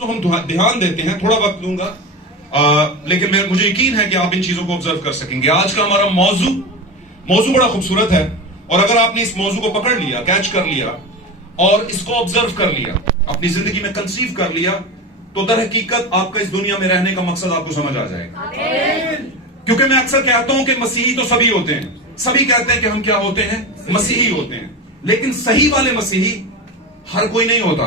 जो हम ध्यान देते हैं, थोड़ा वक्त लूंगा, लेकिन मुझे यकीन है कि आप इन चीजों को ऑब्जर्व कर सकेंगे। आज का हमारा मौजू बड़ा खूबसूरत है, और अगर आपने इस मौजू को पकड़ लिया, कैच कर लिया और इसको ऑब्जर्व कर लिया, अपनी जिंदगी में कंसीव कर लिया, तो दर हकीकत आपका इस दुनिया में रहने का मकसद आपको समझ आ जाएगा। क्योंकि मैं अक्सर कहता हूं कि मसीही तो सभी होते हैं, सभी कहते हैं कि हम क्या होते हैं, मसीही होते हैं, लेकिन सही वाले मसीही हर कोई नहीं होता।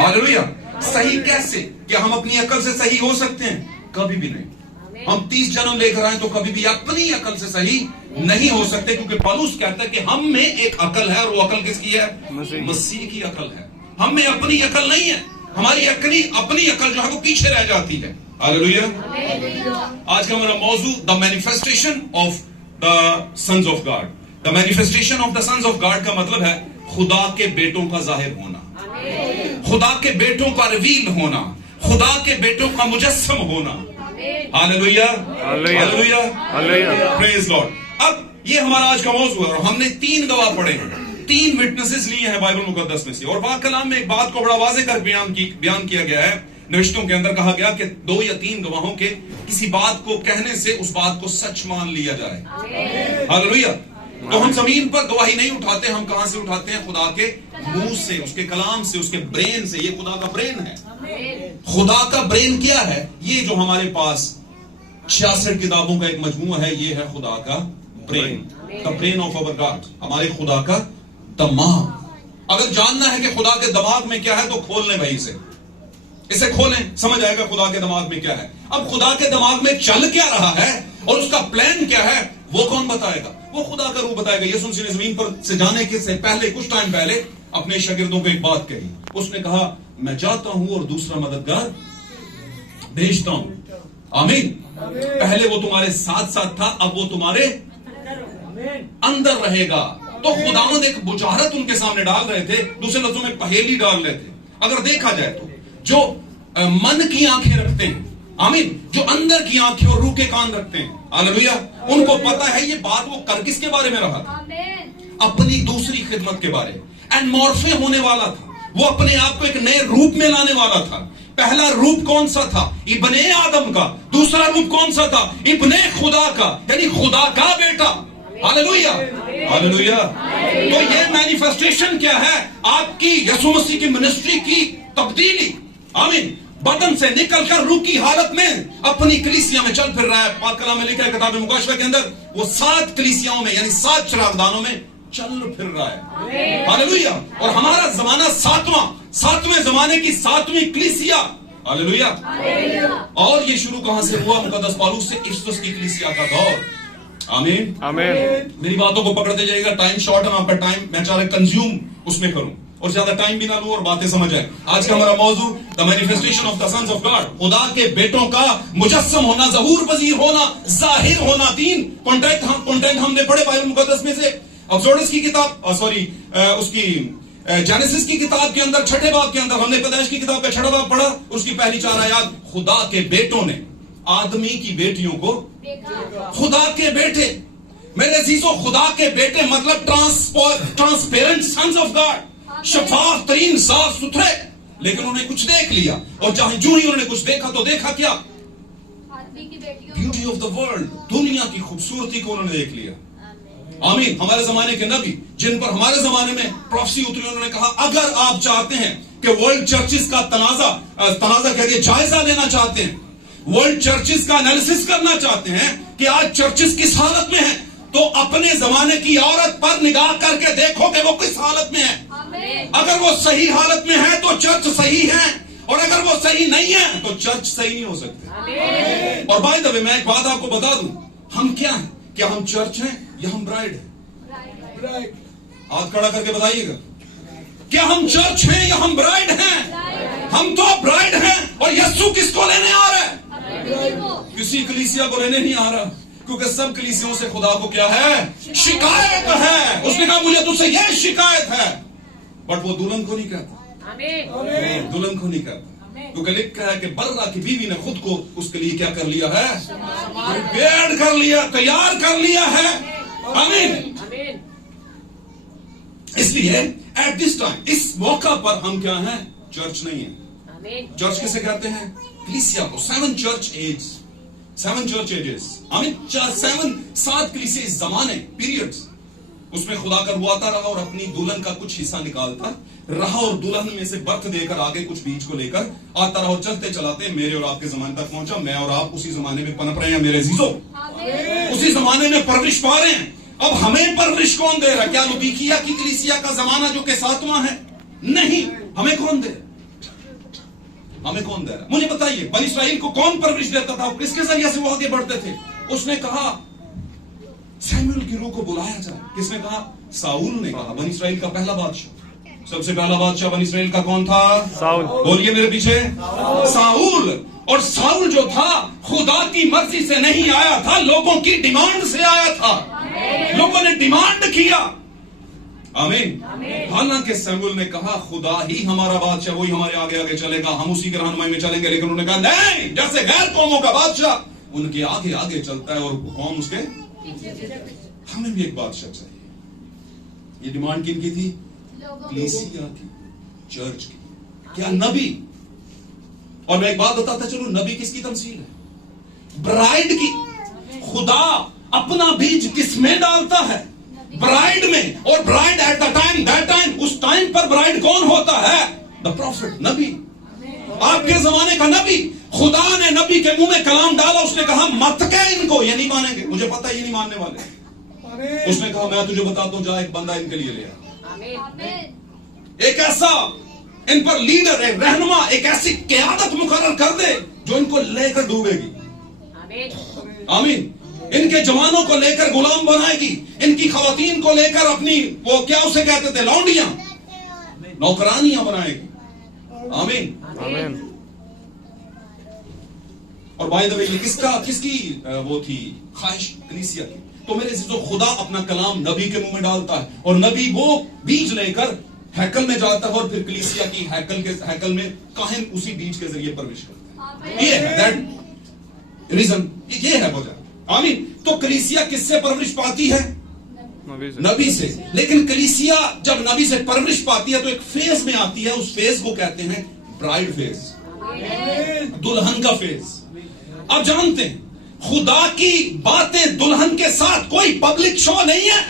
हालेलुया। सही कैसे? क्या हम अपनी अकल से सही हो सकते हैं? कभी भी नहीं। हम 30 जन्म लेकर आए तो कभी भी अपनी अकल से सही नहीं हो सकते, क्योंकि पौलुस कहता है कि हम में एक अकल है, और वो अकल किसकी है? मसीह की अकल है। हम में अपनी अकल नहीं है, हमारी अपनी अकल जो है वो पीछे रह जाती है। हालेलुया। आज का हमारा मौजू the manifestation of the sons of God. The manifestation of the sons of God का मतलब है खुदा के बेटों का जाहिर होना, खुदा के बेटों का रिवील होना, खुदा के बेटों का मुजस्सम होना। Hallelujah, hallelujah, hallelujah, praise Lord. अब ये हमारा आज का मौजू है, और हमने 3 गवाह पढ़े हैं, 3 विटनेसेस लिए हैं बाइबल मुकद्दस में से, और पाक कलाम में एक बात को बड़ा वाज़ेह कर बयान किया गया है। नविश्तों के अंदर कहा गया कि 2 या 3 गवाहों के किसी बात को कहने से उस बात को सच मान लिया जाए। हालेलुया। तो हम जमीन पर गवाही नहीं उठाते, हम कहां से उठाते हैं? खुदा के मुंह से, उसके कलाम से, उसके ब्रेन से। ये खुदा का ब्रेन है। खुदा का ब्रेन क्या है? ये जो हमारे पास 66 किताबों का एक मजमूआ है, ये है खुदा का brain, the brain of our God, हमारे खुदा का दिमाग। अगर जानना है कि खुदा के दिमाग में क्या है, तो खोल लें भाई इसे खोलें, समझ आएगा खुदा के दिमाग में क्या है। अब खुदा के दिमाग में चल क्या रहा है और उसका प्लान क्या है, वो कौन बताएगा? वो खुदा का रूह बताएगा। यीशु मसीह ने जमीन पर से जाने के से पहले, कुछ टाइम पहले, अपने शागिर्दों को एक बात कही। उसने कहा, मैं जाता हूं और दूसरा मददगार भेजता हूं। आमीन। पहले वो तुम्हारे साथ साथ था, अब वो तुम्हारे अंदर रहेगा। तो खुदावंद एक बुझारत उनके सामने डाल रहे थे, दूसरे लफ्जों में पहेली डाल रहे थे। अगर देखा जाए तो जो मन की आंखें रखते हैं, आमीन, जो अंदर की आंखें और रूह के कान रखते हैं, हालेलुया, उनको पता है ये बात वो कर किसके बारे में रहा था? अपनी दूसरी खिदमत के बारे। एंड मॉर्फे होने वाला था, वो अपने आप को एक नए रूप में लाने वाला था। पहला रूप कौन सा था? इब्ने आदम का। दूसरा रूप कौन सा था? इब्ने खुदा का, यानी खुदा का बेटा। Hallelujah, hallelujah. तो ये मैनिफेस्टेशन क्या है? आपकी यीशु मसीह की मिनिस्ट्री की तब्दीली। आमीन। बदन से निकलकर रूह की हालत में अपनी कलीसिया में चल फिर रहा है। पाक कलाम में लिखा है किताब मुकाशवा के अंदर, वो 7 कलीसियाओं में, यानी 7 चिरागदानों में चल फिर रहा है। हालेलुया। और हमारा जमाना 7वें जमाने की 7वीं कलीसिया। हालेलुया। और ये शुरू कहां से हुआ? मुकद्दस पौलुस से, इफिसुस की कलीसिया का दौर। आमीन, आमीन। मेरी बातों को पकड़ते जाइएगा, टाइम शॉर्ट है, आपका टाइम मैं चाह रहा कंज्यूम उसमें करूं और ज्यादा टाइम भी ना लूं और बातें समझ आए। आज का हमारा मौजू the manifestation of the sons of God, खुदा के बेटों का मुजस्सम होना, ज़हूर पजीर होना, जाहिर होना। 3 कॉन्टेंट हमने पढ़े बाइबल मुकद्दस में से। एक्सोडस की किताब, उसकी जेनेसिस की किताब के अंदर 6ठे बाब के अंदर हमने पैदाइश की किताब का 6ठा बाब पढ़ा। उसकी पहली 4 आयत, खुदा के बेटों ने आदमी की बेटियों को देखा। खुदा के बेटे, मेरे अजीजों, खुदा के बेटे मतलब ट्रांसपेरेंट सन्स ऑफ गॉड, शफाफ तरीन, साफ सुथरे। लेकिन उन्होंने कुछ देख लिया, और जहां जो ही उन्होंने कुछ देखा तो देखा क्या? ब्यूटी ऑफ द वर्ल्ड, दुनिया की खूबसूरती को उन्होंने देख लिया। आमीन। हमारे जमाने के नबी, जिन पर हमारे जमाने में प्रोफेसी उतरी, उन्होंने कहा, अगर आप चाहते हैं कि वर्ल्ड चर्चिस का तनाजा कह दिए, जायजा लेना चाहते हैं, वर्ल्ड चर्चिस का एनालिसिस करना चाहते हैं कि आज चर्चिस किस हालत में है, तो अपने जमाने की औरत पर निगाह करके देखो कि वो किस हालत में है। अगर वो सही हालत में है तो चर्च सही है, और अगर वो सही नहीं है तो चर्च सही नहीं हो सकते। और बाय द वे, मैं एक बात आपको बता दूं, हम क्या हैं? क्या हम चर्च हैं या हम ब्राइड हैं? हाथ खड़ा करके बताइएगा, क्या हम चर्च हैं या हम ब्राइड हैं? हम तो ब्राइड हैं, और यीशु किसको लेने आ रहा है? किसी कलीसिया को लेने नहीं आ रहा, क्योंकि सब कलीसियों से खुदा को क्या है? शिकायत है। उसने कहा, मुझे तुझसे यह शिकायत है, बट वो दुल्हन को नहीं कहता। दुल्हन को नहीं कहता, क्योंकि लिखा है कि बर्रा की बीवी ने खुद को उसके लिए क्या कर लिया है? प्रिपेयर कर लिया, तैयार कर लिया है। आमीन। इसलिए एट दिस टाइम, इस मौका पर हम क्या हैं? चर्च नहीं है। चर्च किसे कहते हैं? कलीसिया को। 7 church age, 7 church ages, I mean 7 कलीसिया जमाने, पीरियड्स। उसमें खुदा करवाता रहा और अपनी दुल्हन का कुछ हिस्सा निकालता रहा और दुल्हन में से बर्थ देकर आगे कुछ बीज को लेकर आता रहा और चलते चलाते मेरे और आपके जमाने तक पहुंचा। मैं और आप उसी जमाने में पनप रहे हैं मेरे अजीजों, उसी जमाने में परवरिश पा रहे हैं। अब हमें परवरिश कौन दे रहा है? क्या लुदीकिया की कलीसिया का जमाना जो के 7वां है? नहीं। हमें कौन दे रहा? हमें कौन दे रहा? मुझे बताइए, बनी इस्राइल को कौन परवरिश देता था? किसके जरिए से वो आगे बढ़ते थे? उसने कहा सैमुअल की रूह को बुलाया जाए। किसने कहा? साउल ने कहा। बनी इस्राइल का पहला बादशाह, सबसे पहला बादशाह बनी इस्राइल का कौन था? साउल। बोलिए मेरे पीछे, साउल। और साउल जो था खुदा की मर्जी से नहीं आया था, लोगों की डिमांड से आया था। लोगों ने डिमांड किया। आमीन। हालांकि सैमुअल ने कहा खुदा ही हमारा बादशाह, वही हमारे आगे आगे चलेगा, हम उसी के रहनुमाई में चलेंगे। लेकिन उन्होंने कहा नहीं, जैसे गैर कौमों का बादशाह उनके आगे आगे चलता है और कौम उसके। हमें भी एक बादशाह चाहिए। ये डिमांड किनकी थी? कलीसिया की, चर्च की। क्या नबी? और मैं एक बात बताता चलूं, नबी किसकी तमसील है? ब्राइड की। खुदा अपना बीज किसमें डालता है? ब्राइड में। और bride at the time, that time, उस टाइम पर ब्राइड कौन होता है? द प्रॉफिट, नबी। आपके जमाने का नबी। खुदा ने नबी के मुंह में कलाम डाला, उसने कहा मत कह इनको, ये नहीं मानेंगे, मुझे पता है ये नहीं मानने वाले। उसने कहा मैं तुझे बताता हूं, जा एक बंदा इनके लिए ले आ। एक ऐसा इन पर लीडर, एक रहनुमा, एक ऐसी क़यादत मुकर्रर कर दे जो इनको लेकर डूबेगी। आमीन। इनके जवानों को लेकर गुलाम बनाएगी, इनकी खवातीन को लेकर अपनी वो क्या उसे कहते थे, लौंडियां, नौकरानियां बनाएगी। आमीन। और बाय द वे ये किसकी वो थी ख्वाहिश? कलीसिया की। तो मेरे अजीजों, खुदा अपना कलाम नबी के मुंह में डालता है और नबी वो बीज लेकर हैकल में जाता है और फिर कलीसिया की हैकल में काहिन उसी बीज के जरिए प्रवेश करता है। ये है दैट रीजन, ये है वजह। आमीन। तो कलीसिया किससे परवरिश पाती है? नबी से। लेकिन कलीसिया जब नबी से परवरिश पाती है तो एक फेज में आती है, उस फेज को कहते हैं ब्राइड फेज, दुल्हन का फेज। अब जानते हैं खुदा की बातें दुल्हन के साथ कोई पब्लिक शो नहीं है।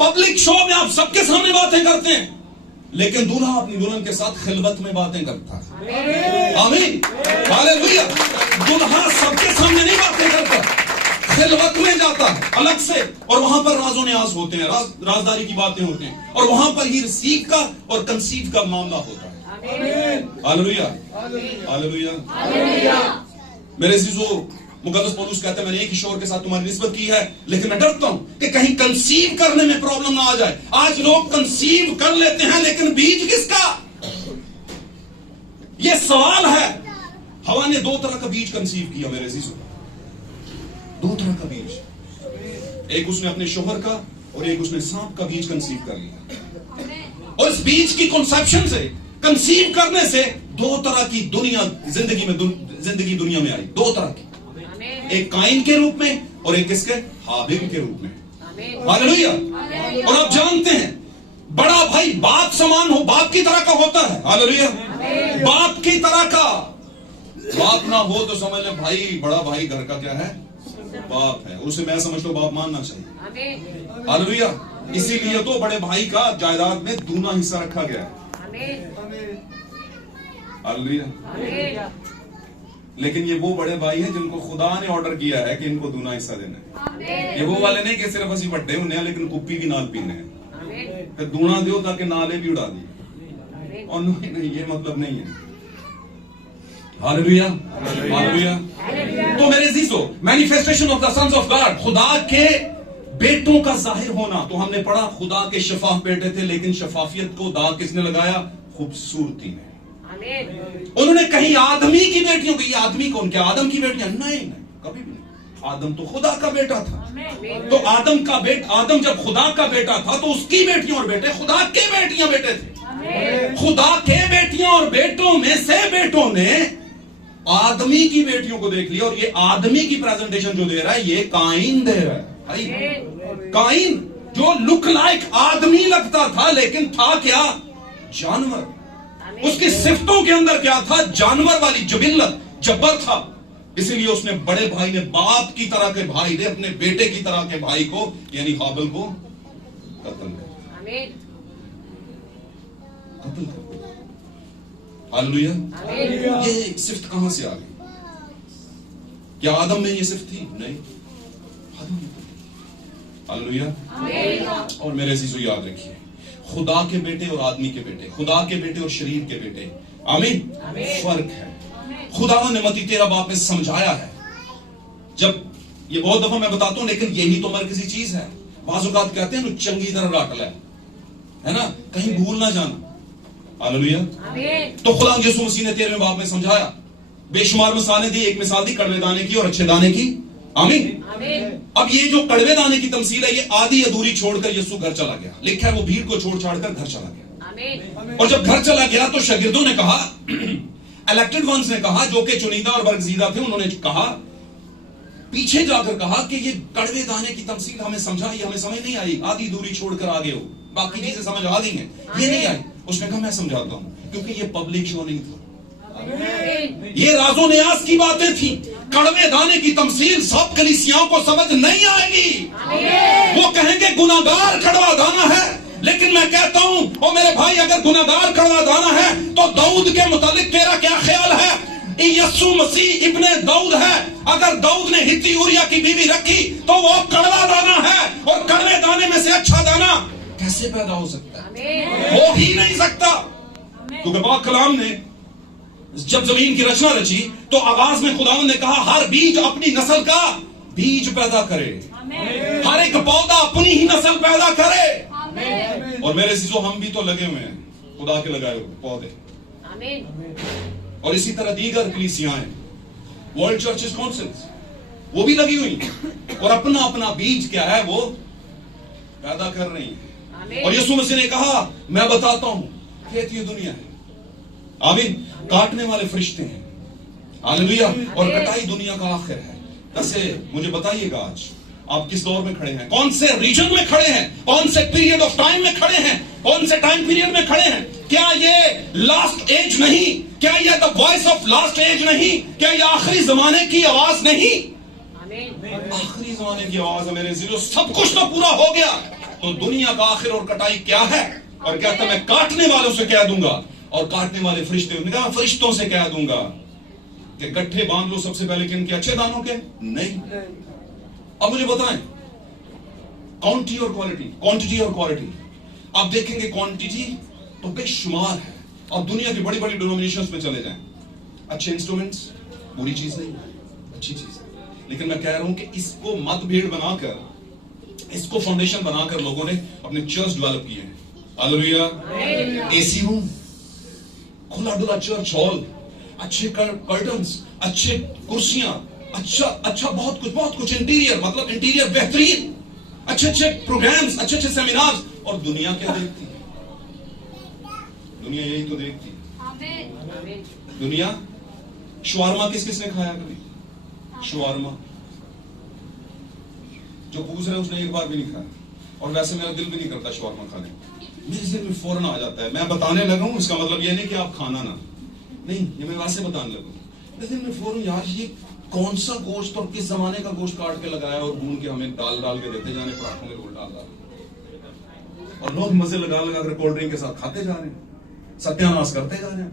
पब्लिक शो में आप सबके सामने बातें करते हैं, लेकिन दूल्हा अपनी दुल्हन के साथ खिलवत में बातें करता है। आमीन, हालेलुया। दूल्हा सबके सामने नहीं बातें करता, खिलवत में जाता है अलग से, और वहां पर राजो न्याज होते हैं, राजदारी की बातें होते हैं, और वहां पर ही रिसीव का और कंसीव का मामला होता है। Hallelujah, hallelujah. मेरे अजीजों, मुकद्दस पौलुस कहते हैं मैंने एक ही शोर के साथ तुम्हारी निस्बत की है, लेकिन मैं डरता हूं कि कहीं कंसीव करने में प्रॉब्लम ना आ जाए। आज लोग कंसीव कर लेते हैं, लेकिन बीज किसका? यह सवाल है। हवा ने 2 तरह का बीज कंसीव किया मेरे अजीजों, 2 तरह का बीज। एक उसने अपने शोहर का और एक उसने सांप का बीज कंसीव कर लिया। और इस बीज की कंसेप्शन से, कंसीव करने से 2 तरह की दुनिया जिंदगी दुनिया में आई। 2 तरह की, एक काइन के रूप में और एक किसके? हाबिल के रूप में। हालेलुया। और आप जानते हैं बड़ा भाई बाप समान हो, बाप की तरह का होता है। हालेलुया। बाप की तरह का। बाप ना हो तो समझ ले भाई, बड़ा भाई घर का क्या है? बाप है। उसे मैं समझता हूं बाप मानना चाहिए। हालेलुया। इसीलिए तो बड़े भाई का जायदाद में दूना हिस्सा रखा गया है। हालेलुया। लेकिन ये वो बड़े भाई हैं जिनको खुदा ने ऑर्डर किया है कि इनको दूना हिस्सा देना है। ये वो वाले नहीं कि सिर्फ असी बड्डे होने हैं लेकिन कुप्पी भी नाल पीने हैं, फिर दूना दो ताकि नाले भी उड़ा दिए। और नहीं, ये मतलब नहीं है। Hallelujah, hallelujah. तो मेरे अजीजों, manifestation of the sons of God, खुदा के बेटों का जाहिर होना। तो हमने पढ़ा खुदा के शफाफ बेटे थे, लेकिन शफाफियत को दाग किसने लगाया? खूबसूरती में। उन्होंने कहीं आदमी की बेटियों को, ये आदमी कौन? क्या आदम की बेटियां? नहीं, कभी भी नहीं। आदम तो खुदा का बेटा था। तो आदम जब खुदा का बेटा था तो उसकी बेटियों और बेटे खुदा के बेटियां बेटे थे। खुदा के बेटियों और बेटों में से बेटों ने आदमी की बेटियों को देख लिया। और ये आदमी की प्रेजेंटेशन जो दे रहा है, ये काइन दे रहा है भाई। काइन जो लुक लाइक आदमी लगता था, लेकिन था क्या? जानवर। उसकी सिफ्तों के अंदर क्या था? जानवर वाली जबिल्लत, जब्बर था। इसीलिए उसने बड़े भाई ने, बाप की तरह के भाई ने अपने बेटे की तरह के भाई को यानी हाबिल को कत्ल कर हालेलुया। ये सिफ्त कहां से आ गई? क्या आदम में ये सिफ्त थी? नहीं, हालेलुया। और मेरे अजीजो याद रखिए, खुदा के बेटे और आदमी के बेटे, खुदा के बेटे और शरीर के बेटे, आमीन, फर्क है। खुदा ने मती तेरा बाप ने समझाया है। जब ये बहुत दफा मैं बताता हूं, लेकिन यही तो मरकजी चीज है। बाज़-औक़ात कहते हैं चंगी तरह राट है ना, कहीं भूल ना जाना। हालेलुया। तो खुदा यीशु मसीह ने 13वें बाब में समझाया, बेशुमार मिसालें दी। एक मिसाल दी कड़वे दाने की और अच्छे दाने की, आमीन। अब ये जो कड़वे दाने की तमसील है, ये आधी अधूरी छोड़कर यीशु घर चला गया। लिखा है वो भीड़ को छोड़ छाड़कर घर चला गया। और जब घर चला गया तो शागिर्दों ने कहा, इलेक्टेड वंस ने कहा, जो कि चुनिंदा और बरगजीदा थे, उन्होंने कहा, पीछे जाकर कहा कि ये कड़वे दाने की तमसील हमें समझाई, हमें समझ नहीं आई, आधी दूरी छोड़कर आ गए हो, बाकी चीजें समझ आ गई हैं, ये नहीं आई। उसने कहा मैं समझाता हूं, क्योंकि ये पब्लिक शो नहीं था, ये राजो नियाज की बातें थी। कड़वे दाने की तमसील सब कलीसियाओं को समझ नहीं आएगी। वो कहेंगे गुनाहगार कड़वा दाना है, लेकिन मैं कहता हूं, ओ मेरे भाई, अगर गुनाहगार कड़वा दाना है तो दाऊद के मुतालिक तेरा क्या ख्याल है? यीशु मसीह इब्ने दाऊद है। अगर दाऊद ने हित्ती ऊरिया की बीवी रखी तो वो कड़वा दाना है, और कड़वे दाने में से अच्छा दाना कैसे पैदा हो सकता है? हो ही नहीं सकता। क्योंकि पाक कलाम ने जब जमीन की रचना रची तो आगाज में खुदावंद ने कहा, हर बीज अपनी नस्ल का बीज पैदा करे, हर एक पौधा अपनी ही नस्ल पैदा करे। और मेरे चीजो, हम भी तो लगे हुए हैं खुदा के लगाए हुए पौधे। और इसी तरह दीगर कलीसियाएं, वर्ल्ड चर्चेस काउंसिल्स, वो भी लगी हुई हैं और अपना अपना बीज क्या है वो पैदा कर रही है। और यीशु मसीह ने कहा, मैं बताता हूं, खेत ये दुनिया है, आमीन, काटने वाले फरिश्ते हैं, हालेलुया, और कटाई दुनिया का आखिर है। वैसे मुझे बताइएगा, आज आप किस दौर में खड़े हैं? कौन से रीजन में खड़े हैं? कौन से पीरियड ऑफ टाइम में खड़े हैं? कौन से टाइम पीरियड में खड़े हैं? क्या ये लास्ट एज नहीं? क्या ये the voice of last age नहीं? क्या ये आखिरी जमाने की आवाज नहीं? आखिरी जमाने की आवाज है मेरे जीरो। सब कुछ तो पूरा हो गया, तो दुनिया का आखिर और कटाई क्या है? और कहता मैं काटने वालों से कह दूंगा, और काटने वाले फरिश्ते, उन्होंने कहा फरिश्तों से कह दूंगा कि गट्ठे बांध लो सबसे पहले किनके? अच्छे दानों के? नहीं। अब मुझे बताएं, क्वांटिटी और क्वालिटी, क्वांटिटी और क्वालिटी। आप देखेंगे क्वांटिटी तो बेशुमार है। अब दुनिया की बड़ी बड़ी डिनोमिनेशंस में चले जाएं, अच्छे इंस्ट्रूमेंट्स, बुरी चीज नहीं, अच्छी चीज है। लेकिन मैं कह रहा हूं कि इसको मतभेद बनाकर, इसको फाउंडेशन बनाकर लोगों ने अपने चर्च डेवलप किए हैं। हालेलुया। एसी रूम, खुला डुला चर्च हॉल, अच्छे कर्टन्स, अच्छे कुर्सियां, अच्छा बहुत कुछ इंटीरियर, मतलब इंटीरियर बेहतरीन, अच्छे प्रोग्राम्स, अच्छे सेमिनार्स। और दुनिया क्या देखती है? दुनिया यही तो देखती है। दुनिया शवारमा किसने खाया कभी? शवारमा जो पूछ रहे उसने एक बार भी नहीं खाया, और वैसे मेरा दिल भी नहीं करता शवारमा खाने, मेरे दिल में फौरन आ जाता है। मैं बताने लगा हूं, इसका मतलब ये नहीं कि आप खाना ना, नहीं, ये मैं वैसे बताने लगा, मेरे दिल में फौरन, यार ये कौन सा गोश्त और किस जमाने का गोश्त काट के लगाया और भून के हमें डाल के देते जाने, पराठों में रोल डाल, और लोग मजे लगा कर कोल्ड ड्रिंक के साथ खाते जा रहे हैं, सत्यानाश करते जा रहे हैं।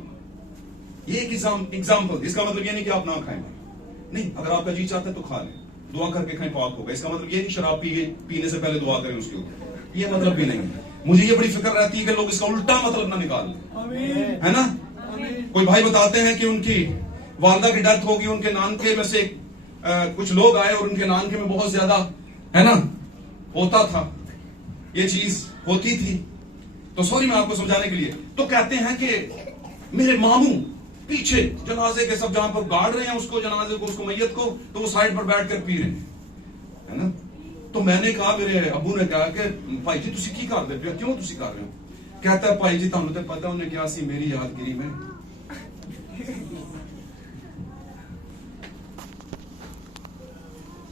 ये एक एग्जाम्पल। इसका मतलब ये नहीं कि आप ना खाएं, नहीं, अगर आपका जी चाहता है तो खा लें, दुआ करके खाएं, पाक होगा। इसका मतलब ये नहीं शराब पीने से पहले दुआ करें उसके ऊपर, ये मतलब भी नहीं है। मुझे ये बड़ी फिक्र रहती है कि लोग इसका उल्टा मतलब ना निकाल लें, है ना। कोई भाई बताते हैं कि उनकी वालदा की डेथ होगी, उनके नानके में से कुछ लोग आए और उनके नानके में बहुत ज्यादा, है ना, होता था, ये चीज होती थी। तो सॉरी, मैं आपको समझाने के लिए, तो कहते हैं कि मेरे मामू पीछे जनाजे के सब जहां पर गाड़ रहे हैं उसको, जनाजे को, उसको मैयत को, तो वो साइड पर बैठ कर पी रहे हैं, है ना। तो मैंने कहा, मेरे अबू ने कहा कि भाई जी तुसी की कर दे पे, क्यों तुसी कर रहे हो? कहता है भाई जी तुहानू तो पता उन्हें क्या सी मेरी यादगिरी में।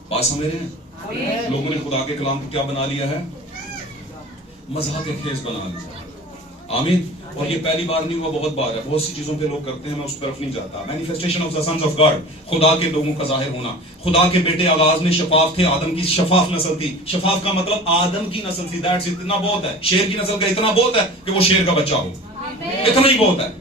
बात समझ रहे हैं? लोगों ने खुदा के कलाम को क्या बना लिया है? मजाक खेज बना लिया। आमीन। और ये पहली बार नहीं हुआ, बहुत बार है, बहुत सी चीजों पे लोग करते हैं, मैं उस तरफ नहीं जाता। Manifestation of the sons of God, खुदा के लोगों का जाहिर होना। खुदा के बेटे आगाज में शफाफ थे, आदम की शफाफ नस्ल थी। शफाफ का मतलब आदम की नस्ल थी, दैट्स इतना बहुत है। शेर की नस्ल का इतना बहुत है कि वो शेर का बच्चा हो, इतना ही बहुत है।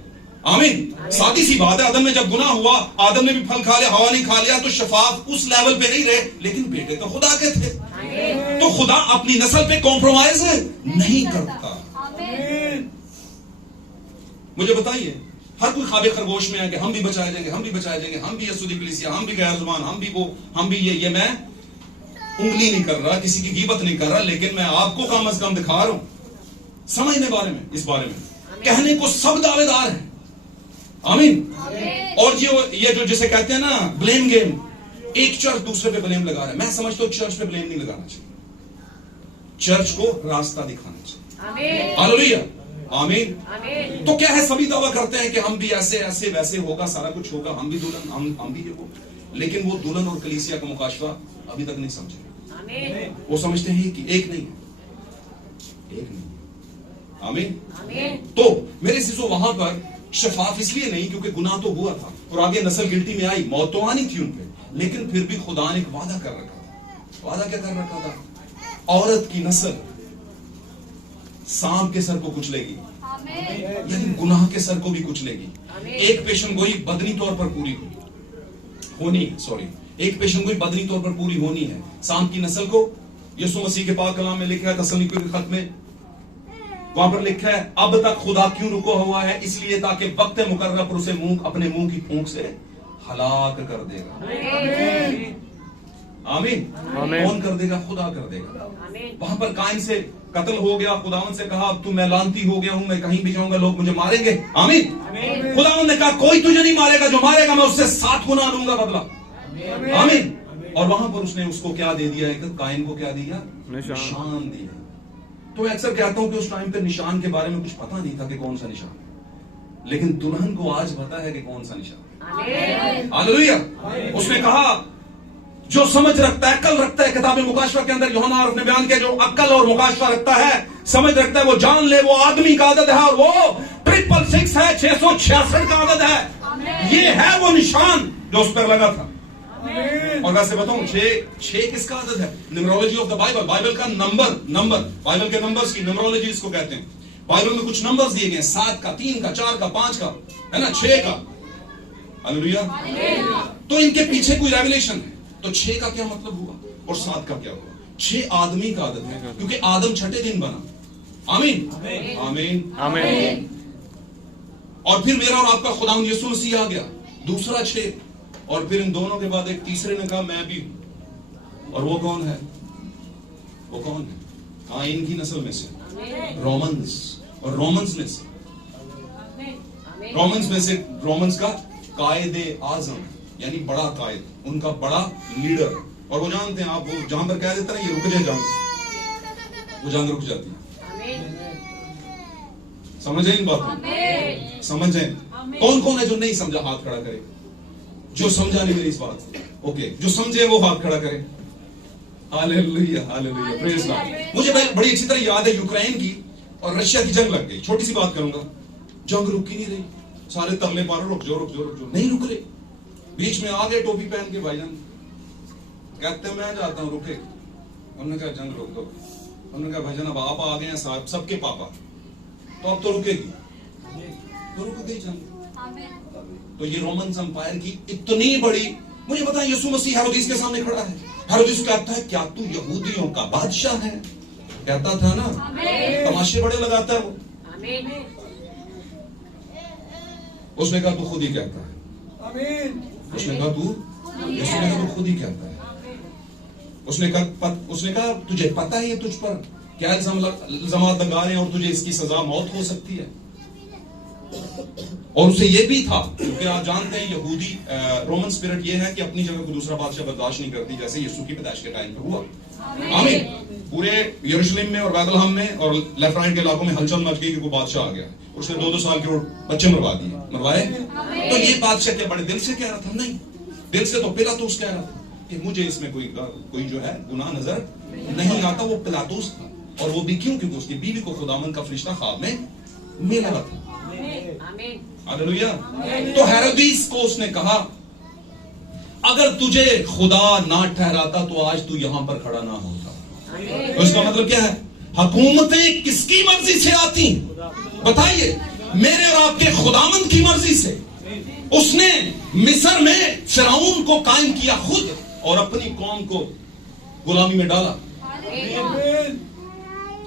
आमीन। सादी सी बात है, आदम में जब गुनाह हुआ, आदम ने भी फल खा लिया, हवा नहीं खा लिया, तो शफाफ उस लेवल पे नहीं रहे, लेकिन बेटे तो खुदा के थे। तो खुदा अपनी नस्ल पे कॉम्प्रोमाइज नहीं करता। मुझे बताइए, हर कोई ख्वाबे खरगोश में है कि हम भी बचाए जाएंगे, हम भी बचाए जाएंगे, हम भी यसूदी कलीसिया, हम भी गैर जुबान, हम भी वो, हम भी ये मैं उंगली नहीं कर रहा, किसी की गीबत नहीं कर रहा, लेकिन मैं आपको कम अज कम दिखा रहा हूं समझने बारे में, इस बारे में कहने को सब दावेदार हैं। आमीन। और ये जो जिसे कहते हैं ना ब्लेम गेम, एक चर्च दूसरे पे ब्लेम लगा रहा है। मैं समझता हूं चर्च पे ब्लेम नहीं लगाना चाहिए, चर्च को रास्ता दिखाना चाहिए। हालेलुया। आमीन। तो क्या है, सभी दावा करते हैं कि हम भी ऐसे ऐसे वैसे होगा, सारा कुछ होगा, हम भी दुल्हन, हम भी ये वो, लेकिन वो दुल्हन और कलीसिया का मुकाशवा अभी तक नहीं समझे। वो समझते हैं कि एक नहीं है, एक नहीं। आमीन। तो मेरे चीजों वहां पर शफाफ इसलिए नहीं क्योंकि गुनाह तो हुआ था और आगे नस्ल गिल्टी में आई, मौत तो आनी थी उनपे, लेकिन फिर भी खुदा ने एक वादा कर रखा था। वादा क्या कर रखा था? औरत की नस्ल सांप के सर को कुचलेगी, यानी गुनाह के सर को भी कुचलेगी। एक पेशन गोई बदनी तौर पर पूरी होनी, सॉरी, एक पेशन गोई बदनी तौर पर पूरी होनी है सांप की नस्ल को। यीशु मसीह के पाक कलाम में लिखा है, तसल्लीकुल खत में वहां पर लिखा है, अब तक खुदा क्यों रुका हुआ है? इसलिए ताकि वक्त मुकर्रर पर उसे अपने मुंह की फूंक से हलाक कर देगा। आमीन। कौन कर देगा? खुदा कर देगा। वहां पर कायन से कत्ल हो गया, खुदावन से कहा अब तू मैं लानती हो गया हूं, मैं कहीं भी जाऊंगा लोग मुझे मारेंगे। आमीन। खुदावन ने कहा कोई तुझे नहीं मारेगा, जो मारेगा मैं उससे 7 गुना लूंगा बदला। आमीन। और वहां पर उसने उसको क्या दे दिया? कायन को क्या दिया? निशान दिया। तो मैं अक्सर कहता हूं कि उस टाइम पे निशान के बारे में कुछ पता नहीं था कि कौन सा निशान, लेकिन दुल्हन को आज पता है कि कौन सा निशान। हालेलुया। उसने कहा जो समझ रखता है, अक्ल रखता है, किताब मुकाशवा के अंदर यूहन्ना आरफ ने बयान किया, जो अक्ल और मुकाशवा रखता है, समझ रखता है, वो जान ले वो आदमी का आदत है, और वो 666 है, 666 का आदत है। ये है वो निशान जो उस पर लगा था। और वैसे बताऊं, 6 किसका आदत है? Numerology of the Bible, Bible का नंबर, बाइबल के नंबर्स की न्यूमरोलॉजी इसको कहते हैं। बाइबल में कुछ नंबर्स दिए गए, 7 का, 3 का, 4 का, 5 का, है ना, 6 का। हालेलुया। तो इनके पीछे कोई रेवलेशन है। तो 6 का क्या मतलब हुआ और 7 का क्या हुआ? 6 आदमी का आदत है, क्योंकि आदम 6ठे दिन बना। आमीन। आमीन। आमीन। और फिर मेरा और आपका खुदावंद यीशु मसीह आ गया, दूसरा 6। और फिर इन दोनों के बाद एक तीसरे ने कहा मैं भी हूं। और वो कौन है? वो कौन है? काइन की नस्ल में से रोमन्स, और रोमन्स में से रोमन्स का कायदे आजम, यानी बड़ा कायद, उनका बड़ा लीडर। और वो जानते हैं आप, वो जहां पर कह देता है ये रुक जाए जान, वो जान रुक जाती है। समझे इन बातों? समझे? कौन कौन है जो नहीं समझा? हाथ खड़ा करे। जो समझा नहीं मेरी इस बात, ओके, जो समझे वो हाथ खड़ा करे। Hallelujah, hallelujah, praise God. मुझे बड़ी अच्छी तरह याद है, यूक्रेन की और रशिया की जंग लग गई। छोटी सी बात करूंगा, जंग रुक ही नहीं रही, सारे तरले पा रहे, रुक जाओ रुक जाओ रुक जाओ, नहीं रुक रहे। बीच में आ गए टोपी पहन के भाईजान, कहते हैं मैं जाता हूं, रुके। उन्होंने कहा जंग रोक दो। उन्होंने कहा भाईजान अब आप आ गए हैं साहब, सबके पापा, तो अब तो रुकेगी, तो रुक गई जंग। तो ये रोमन एम्पायर की इतनी बड़ी, मुझे पता है यीशु मसीह हेरोदेस के सामने खड़ा है। हेरोदेस कहता है क्या तू यहूदियों का बादशाह है? कहता था ना, तमाशे बड़े लगाता है वो। उसने कहा तू खुद ही कहता है। उसने कहा तू, यीशु ने कहा तू खुद ही कहता है। उसने कहा तुझे पता है ये तुझ पर क्या इल्जामात लगा रहे हैं और तुझे इसकी सजा मौत हो सकती है। और उसे ये भी था, क्योंकि आप जानते हैं यहूदी रोमन स्पिरिट ये है कि अपनी जगह को दूसरा बादशाह बर्दाश्त नहीं करती, जैसे यीशु की पैदाइश के टाइम पे हुआ। आमीन। पूरे यरूशलेम में और बैतलहम में और लेफ्ट राइट के इलाकों में हलचल मच गई कि वो बादशाह आ गया, उसने 2-2 साल के बच्चे मरवाए। तो ये बादशाह क्या बड़े दिल से कह रहा था? नहीं, दिल से तो पिलातुस कह रहा था कि मुझे इसमें कोई जो है गुनाह नजर नहीं आता। वो पिलातुस था, और वो भी क्यों? क्योंकि उसकी बीवी को खुदावंद का फरिश्ता ख्वाब में मिला था। हालेलुया। तो हेरोदिस को उसने कहा, अगर तुझे खुदा ना ठहराता तो आज तू यहां पर खड़ा ना होता। तो इसका मतलब क्या है? हुकूमतें किसकी मर्जी से आती? बताइए, मेरे और आपके खुदावंद की मर्जी से। उसने मिस्र में फिरौन को कायम किया खुद और अपनी कौम को गुलामी में डाला।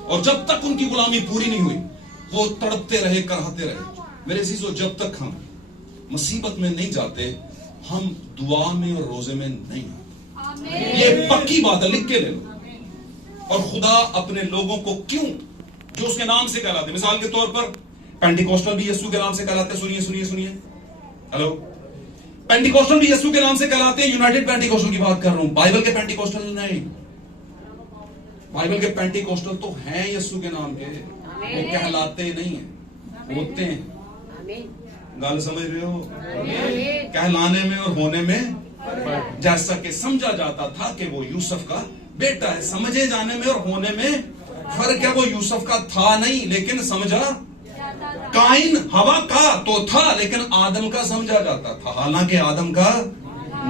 और जब तक उनकी गुलामी पूरी नहीं हुई वो तड़पते रहे, कराहते रहे। मेरे अजीजों, जब तक हम मुसीबत में नहीं जाते हम दुआ में और रोजे में नहीं आते। ये पक्की बात है, लिख के ले लो। और खुदा अपने लोगों को क्यों, जो उसके नाम से कहलाते, मिसाल के तौर पर पेंटिकोस्टल भी यीशु के नाम से कहलाते। सुनिए सुनिए सुनिए, हेलो, पेंटिकोस्टल भी यीशु के नाम से कहलाते हैं। यूनाइटेड पेंटिकोस्टल की बात कर रहा हूं, बाइबल के पेंटिकोस्टल नहीं। बाइबल के पेंटिकोस्टल तो हैं यीशु के नाम के, वो कहलाते नहीं है, होते हैं। गाल समझ रहे हो? कहलाने में और होने में। जैसा कि समझा जाता था कि वो यूसुफ का बेटा है, समझे जाने में और होने में फर्क है। वो यूसुफ का था नहीं, लेकिन समझा। काइन हवा का तो था, लेकिन आदम का समझा जाता था, हालांकि आदम का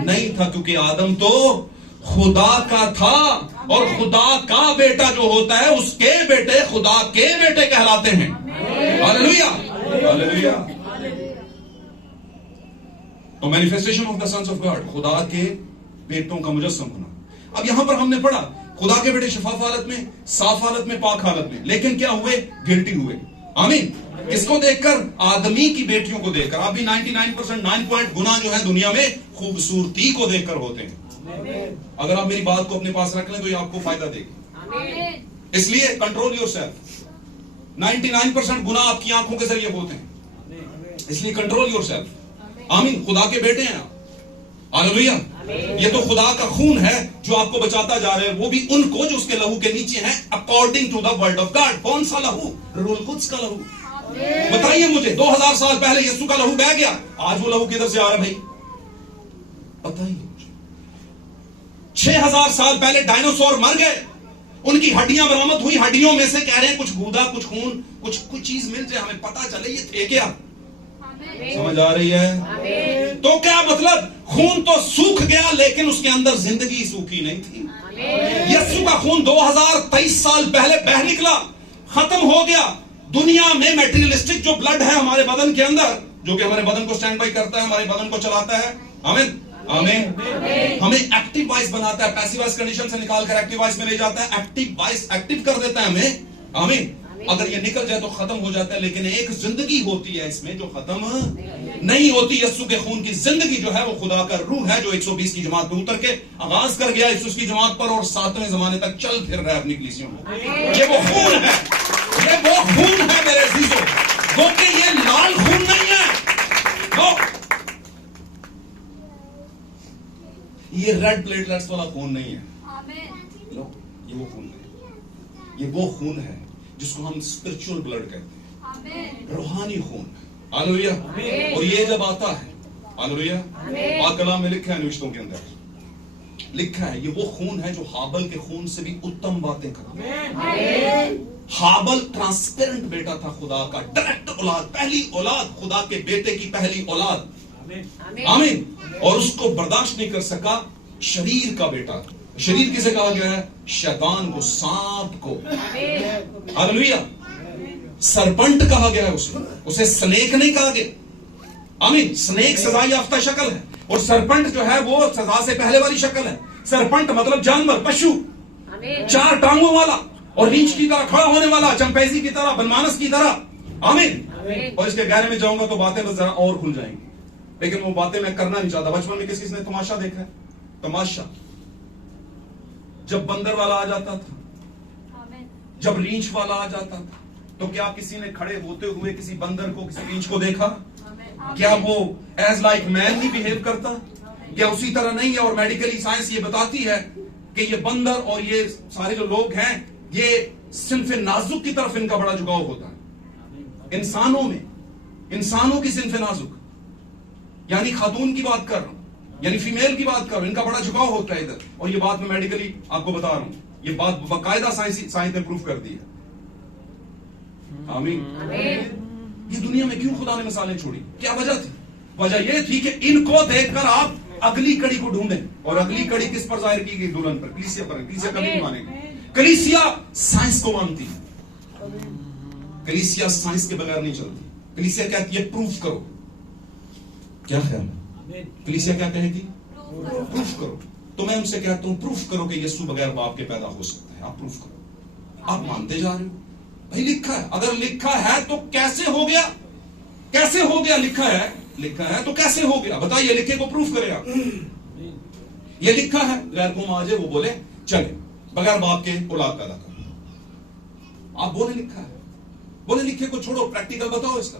नहीं था, क्योंकि आदम तो खुदा का था। और खुदा का बेटा जो होता है उसके बेटे खुदा के बेटे कहलाते हैं। Hallelujah, hallelujah. तो manifestation of the sons of God, खुदा के बेटों का मुजस्सम होना। अब यहां पर हमने पढ़ा खुदा के बेटे शफाफ हालत में, साफ हालत में, पाक हालत में, लेकिन क्या हुए? गिल्टी हुए। आमीन। किसको देखकर? आदमी की बेटियों को देखकर। आप भी 99% 9 पॉइंट गुना जो है दुनिया में खूबसूरती को देखकर होते हैं। अगर आप मेरी बात को अपने पास रख लें तो ये आपको फायदा देगी। इसलिए कंट्रोल योरसेल्फ। 99% गुना आपकी आंखों के जरिए होते हैं, इसलिए कंट्रोल योरसेल्फ। आमीन। खुदा के बेटे हैं आप। हालेलुया। ये तो खुदा का खून है जो आपको बचाता जा रहा है, वो भी उनको जो उसके लहू के नीचे हैं, according to the word of God. कौन सा लहू? रूल कुद्स का लहू। बताइए मुझे, 2000 साल पहले यीशु का लहू बह गया, आज वो लहू किधर से आ रहा है भाई? बताइए मुझे। 6000 साल पहले डायनासोर मर गए, उनकी हड्डियां बरामद हुई, हड्डियों में से कह रहे हैं कुछ गूदा, कुछ खून, कुछ चीज मिल जाए, हमें पता चले ये थे क्या। समझ आ रही है? तो क्या मतलब? खून तो सूख गया लेकिन उसके अंदर जिंदगी सूखी नहीं थी। यीशु का खून 2023 साल पहले बह निकला, खत्म हो गया। दुनिया में मैटेरियलिस्टिक जो ब्लड है हमारे बदन के अंदर, जो कि हमारे बदन को स्टैंड बाई करता है, हमारे बदन को चलाता है, आमीन, आमीन, हमें एक्टिव वॉइस बनाता है, पैसिव वॉइस कंडीशन से निकालकर एक्टिव वॉइस में ले जाता है, एक्टिव वॉइस एक्टिव कर देता है हमें, आमीन। अगर ये निकल जाए तो खत्म हो जाता है, लेकिन एक जिंदगी होती है इसमें जो खत्म नहीं होती। यीशु के खून की जिंदगी जो है वो खुदा का रूह है, जो 120 की जमात पे उतर के आगाज कर गया यीशु की जमात पर, और 7वें जमाने तक चल फिर रहा है अपनी कलीसियों में। ये वो खून है, ये वो खून है मेरे अजीजों, वो कि ये लाल खून नहीं है, ये रेड प्लेटलेट्स वाला खून नहीं है। लो, ये वो खून है, ये वो खून है जिसको हम स्पिरिचुअल ब्लड कहते हैं, रूहानी खून। हालेलुया। और ये जब आता है, हालेलुया, पाक कलाम में लिखा है, निविश्तों के अंदर लिखा है, ये वो खून है जो हाबल के खून से भी उत्तम बातें करता है। हाबल ट्रांसपेरेंट बेटा था खुदा का, डायरेक्ट औलाद, पहली औलाद, खुदा के बेटे की पहली औलाद, आमीन। और उसको बर्दाश्त नहीं कर सका शरीर का बेटा। शरीर किसे कहा गया है? शैतान को, सांप को। हालेलुया। सरपंट कहा गया है उसे स्नेक नहीं कहा गया। आमीन। स्नेक सजा याफ्ता शक्ल है, और सरपंट जो है वो सजा से पहले वाली शक्ल है। सरपंट मतलब जानवर, पशु, 4 टांगों वाला, और रीछ की तरह खड़ा होने वाला, चंपैजी की तरह, बनमानस की तरह। आमीन। और इसके गहरे में जाऊंगा तो बातें बस जरा और खुल जाएंगी, लेकिन वो बातें मैं करना नहीं चाहता। बचपन में किसी ने तमाशा देखा है? तमाशा जब बंदर वाला आ जाता था, जब रींछ वाला आ जाता था, तो क्या किसी ने खड़े होते हुए किसी बंदर को, किसी रींछ को देखा? क्या वो एज लाइक मैन नहीं बिहेव करता? क्या उसी तरह नहीं है? और मेडिकली साइंस ये बताती है कि ये बंदर और ये सारे जो लोग हैं, ये सिन्फ नाजुक की तरफ इनका बड़ा झुकाव होता है। इंसानों में, इंसानों की सिन्फ नाजुक, यानी खातून की बात कर रहा हूं, यानी फीमेल की बात कर रहा हूं, इनका बड़ा झुकाव होता है इधर। और ये बात मैं मेडिकली आपको बता रहा हूं, ये बात बाकायदा साइंस ने प्रूफ कर दी है। आमीन। ये दुनिया में क्यों खुदा ने मिसालें छोड़ी? क्या वजह थी? वजह यह थी कि इनको देखकर आप अगली कड़ी को ढूंढें। और अगली कड़ी किस पर जाहिर की गई? दुल्हन पर, कलीसिया पर। कलीसिया कभी नहीं मानेगी। कलीसिया साइंस को मानती है। कलीसिया साइंस के बगैर नहीं चलती। कलीसिया कहती है प्रूफ करो। क्या ख्याल है? कलीसिया क्या कहेगी? प्रूफ करो। तो मैं उनसे कहता हूं प्रूफ करो कि यीशु बगैर बाप के पैदा हो सकता है। आप प्रूफ करो। आप मानते जा रहे हो भाई, लिखा है। अगर लिखा है तो कैसे हो गया? कैसे हो गया? लिखा है, लिखा है तो कैसे हो गया? बताइए, लिखे को प्रूफ करें आप। ये लिखा है, गैर कौम आ जाए वो बोले चले बगैर बाप के औलाद पैदा कर। आप बोले लिखा है, बोले लिखे को छोड़ो, प्रैक्टिकल बताओ इसका।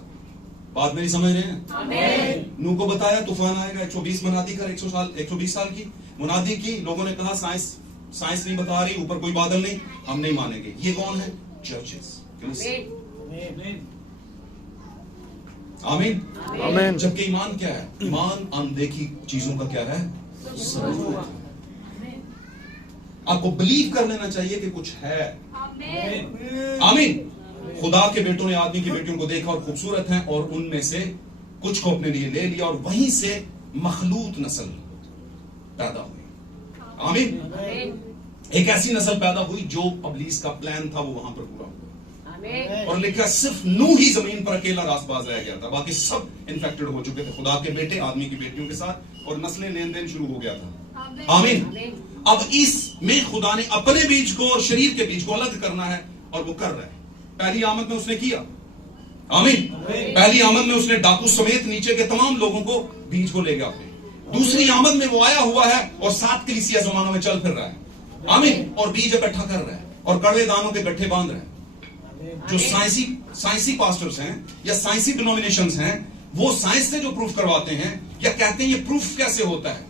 बात मेरी समझ रहे हैं? नूह को बताया तूफान आएगा, 120 मुनादी कर, 120 साल की मुनादी की। लोगों ने कहा साइंस नहीं बता रही, ऊपर कोई बादल नहीं, हम नहीं मानेंगे। ये कौन है? चर्चेस। आमीन आमीन। जबकि ईमान क्या है? ईमान अनदेखी चीजों का क्या है? आपको बिलीव कर लेना चाहिए कि कुछ है। आमीन। खुदा के बेटों ने आदमी की बेटियों को देखा और खूबसूरत हैं, और उनमें से कुछ को अपने लिए ले लिया, और वहीं से मखलूत नस्ल पैदा हुई। आमीन। एक ऐसी नस्ल पैदा हुई जो इब्लीस का प्लान था वो वहां पर पूरा हुआ। और लिखा सिर्फ नूह ही जमीन पर अकेला रास्तबाज रह गया था, बाकी सब इन्फेक्टेड हो चुके थे खुदा के बेटे आदमी की बेटियों के साथ, और नस्लें लेन देन शुरू हो गया था। आमीन। अब इसमें खुदा ने अपने बीज को और शरीर के बीज को अलग करना है, और वो कर रहा है। पहली आमद में उसने किया। आमीन। पहली आमद में उसने डाकू समेत नीचे के तमाम लोगों को बीज को ले गया अपने। दूसरी आमद में वो आया हुआ है और 7 कलीसिया जमानों में चल फिर रहा है। आमीन। और बीज इकट्ठा कर रहा है और कड़वे दानों के गट्ठे बांध रहा है। जो साइंसी पास्टर्स हैं या साइंसी डिनोमिनेशंस हैं, वो साइंस से जो प्रूफ करवाते हैं या कहते हैं ये प्रूफ कैसे होता है।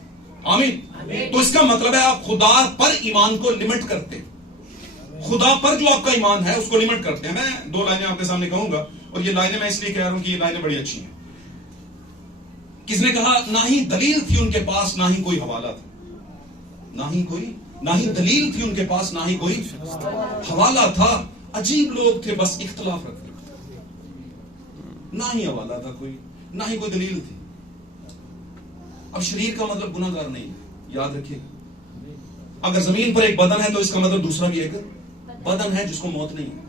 आमीन। तो इसका मतलब है आप खुदा पर ईमान को लिमिट करते हैं। खुदा पर जो आपका ईमान है उसको लिमिट करते हैं। मैं 2 लाइनें आपके सामने कहूंगा, और ये लाइनें मैं इसलिए कह रहा हूं कि ये लाइनें बड़ी अच्छी हैं। किसने कहा? ना ही दलील थी उनके पास, ना ही कोई हवाला था। ना ही दलील थी उनके पास, ना ही कोई हवाला था। अजीब लोग थे, बस इख्तलाफ रखते थे। ना ही हवाला था कोई, ना ही कोई दलील थी। अब शरीर का मतलब गुनाहगार नहीं है, याद रखिएगा। अगर जमीन पर एक बदन है तो इसका मतलब दूसरा भी एक बदन है जिसको मौत नहीं है।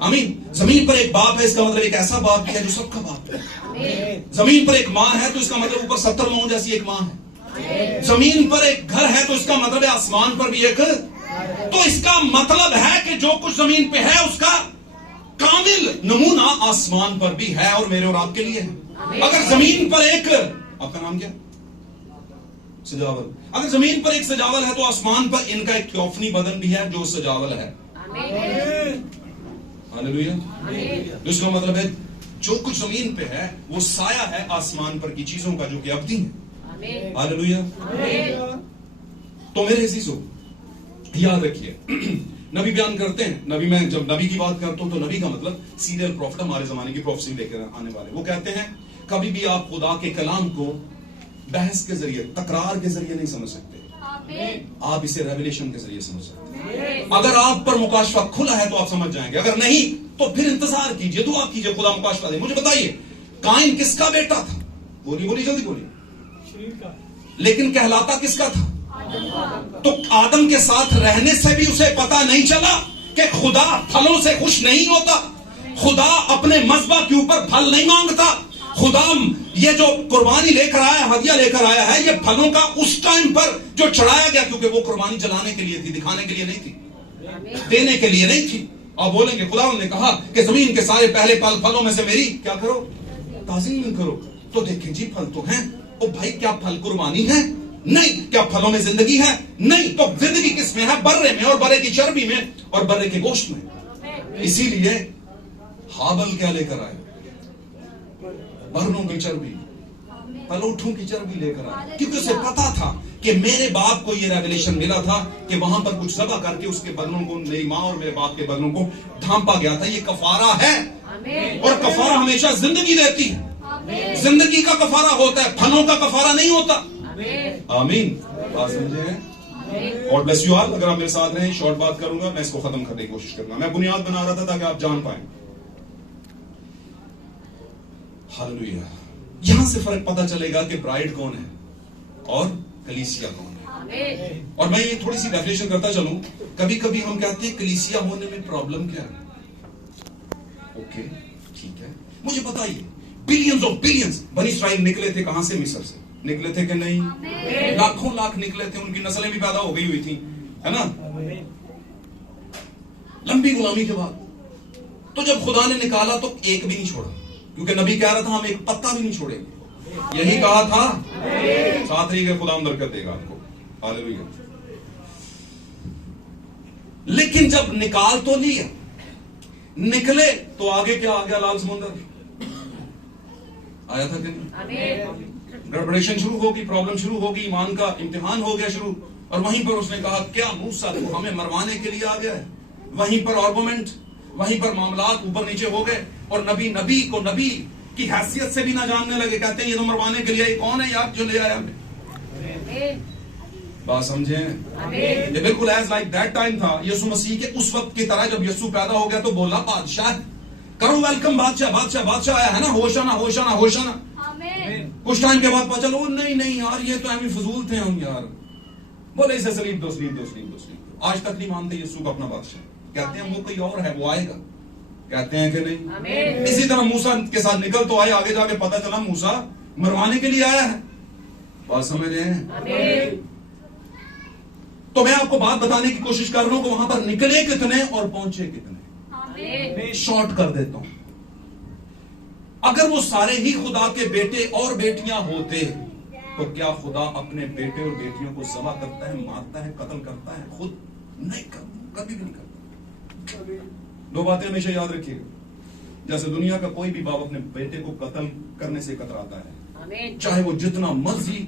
आमीन। जमीन पर एक बाप है, इसका मतलब एक ऐसा बाप है जो सबका बाप है। जमीन पर एक माँ है तो इसका मतलब ऊपर 70 माओं जैसी एक माँ है। जमीन पर एक घर है तो इसका मतलब है आसमान पर भी एक। तो इसका मतलब है कि जो कुछ जमीन पे है उसका कामिल नमूना आसमान पर भी है, और मेरे और आपके लिए है। अगर जमीन पर एक, आपका नाम क्या? सजावल। अगर जमीन पर एक सजावल है तो आसमान पर इनका एक थियोफनी बदन भी है जो सजावल है। हालेलुया। इसका मतलब है जो कुछ जमीन पे है वो साया है आसमान पर की चीजों का जो कि अवधि है। हालेलुया। तो मेरे अजीजों याद रखिए, नबी बयान करते हैं। नबी, मैं जब नबी की बात करता हूं तो नबी का मतलब सीरियल प्रॉफिट, हमारे जमाने की प्रोफेसी लेकर आने वाले। वो कहते हैं कभी भी आप खुदा के कलाम को बहस के जरिए, तकरार के जरिए नहीं समझ सकते। आप इसे रेवलेशन के जरिए समझ सकते हैं। अगर आप पर मुकाशफा खुला है तो आप समझ जाएंगे, अगर नहीं तो फिर इंतजार कीजिए, दुआ कीजिए खुदा मुकाशफा दे। मुझे बताइए, काइन किसका बेटा था? बोलिए जल्दी बोलिए। लेकिन कहलाता किसका था? तो आदम के साथ रहने से भी उसे पता नहीं चला कि खुदा फलों से खुश नहीं होता। खुदा अपने मज़बा के ऊपर फल नहीं मांगता। खुदा ये जो कुर्बानी लेकर आया, हदिया लेकर आया है, ये फलों का उस टाइम पर जो चढ़ाया गया, क्योंकि वो कुर्बानी जलाने के लिए थी, दिखाने के लिए नहीं थी, देने के लिए नहीं थी। और बोलेंगे खुदा ने कहा कि जमीन के सारे पहले फलों में से मेरी क्या करो? ताज़ीम करो। तो देखें जी, फल तो हैं। ओ भाई, क्या फल कुर्बानी है? नहीं। क्या फलों में जिंदगी है? नहीं। तो जिंदगी किस में है? बर्रे में, और बर्रे की चर्बी में, और बर्रे के गोश्त में। इसीलिए हाबल क्या लेकर आए? बर्रों की चर्बी, पलोठों की चर्बी लेकर आए, क्योंकि उसे पता था कि मेरे बाप को यह रेवलेशन मिला था कि वहां पर कुछ ज़बह करके उसके बदनों को, मेरी माँ और मेरे बाप के बदनों को ढांपा गया था। ये कफारा है, और कफारा हमेशा जिंदगी देती है। जिंदगी का कफारा होता है, फलों का कफारा नहीं होता। आमीन। बात समझे? God bless you all. अगर आप मेरे साथ रहें, शॉर्ट बात करूंगा, मैं इसको खत्म करने की कोशिश करूंगा। मैं बुनियाद बना रहा था ताकि आप जान पाए। हालेलुया। यहां से फर्क पता चलेगा कि ब्राइड कौन है और कलीसिया कौन है। और मैं ये थोड़ी सी डेफिनेशन करता चलूं। कभी कभी हम कहते हैं कलीसिया होने में प्रॉब्लम क्या है। ओके ठीक है, मुझे बताइए, बिलियंस ऑफ बिलियंस बनी इस्राइल निकले थे कहां से? मिस्र से निकले थे कि नहीं? लाखों लाख निकले थे, उनकी नस्लें भी पैदा हो गई हुई थी, है ना, लंबी गुलामी के बाद। तो जब खुदा ने निकाला तो एक भी नहीं छोड़ा, क्योंकि नबी कह रहा था हम एक पत्ता भी नहीं छोड़ेंगे। यही कहा था। साथ रही के खुदा बरकत देगा आपको। हालेलुया। लेकिन जब निकाल तो लिया, निकले तो आगे क्या आ गया? लाल समुंदर आया था कि नहीं? गड़बड़ेशन शुरू होगी, प्रॉब्लम शुरू होगी, ईमान का इम्तिहान हो गया शुरू। और वहीं पर उसने कहा क्या मूसा तू हमें मरवाने के लिए आ गया है? वहीं पर आर्गुमेंट, वहीं पर मामलात ऊपर नीचे हो गए। और नबी को नबी की हैसियत से भी ना जानने लगे। कहते हैं ये तो मरवाने के लिए, कौन है यार जो ले आया हमें? बात समझे? ये बिल्कुल एज लाइक दैट टाइम था, यीशु मसीह के उस वक्त की तरह। जब यीशु पैदा हो गया तो बोला बादशाह करो वेलकम, बादशाह बादशाह बादशाह आया है ना, होशाना होशाना होशाना। कुछ टाइम के बाद पता चलो नहीं नहीं यार ये तो हमें फजूल थे हम यार। बोले इसे सलीब दो सलीब दो सलीब दो सलीब। आज तक नहीं मानते यीशु को अपना बादशाह। कहते हैं वो कोई और है, वो आएगा। कहते हैं कि नहीं? इसी तरह मूसा के साथ निकल तो आए, आगे जाके पता चला मूसा मरवाने के लिए आया है। बात समझ रहे हैं? तो मैं आपको बात बताने की कोशिश कर रहा हूं कि वहां पर निकले कितने और पहुंचे कितने। शॉर्ट कर देता हूं। अगर वो सारे ही खुदा के बेटे और बेटियां होते तो क्या खुदा अपने बेटे और बेटियों को जमा करता है, मारता है, कत्ल करता है? खुद नहीं करता, कभी भी नहीं करता। दो बातें हमेशा याद रखिएगा। जैसे दुनिया का कोई भी बाप अपने बेटे को कत्ल करने से कतराता है, चाहे वो जितना मर्जी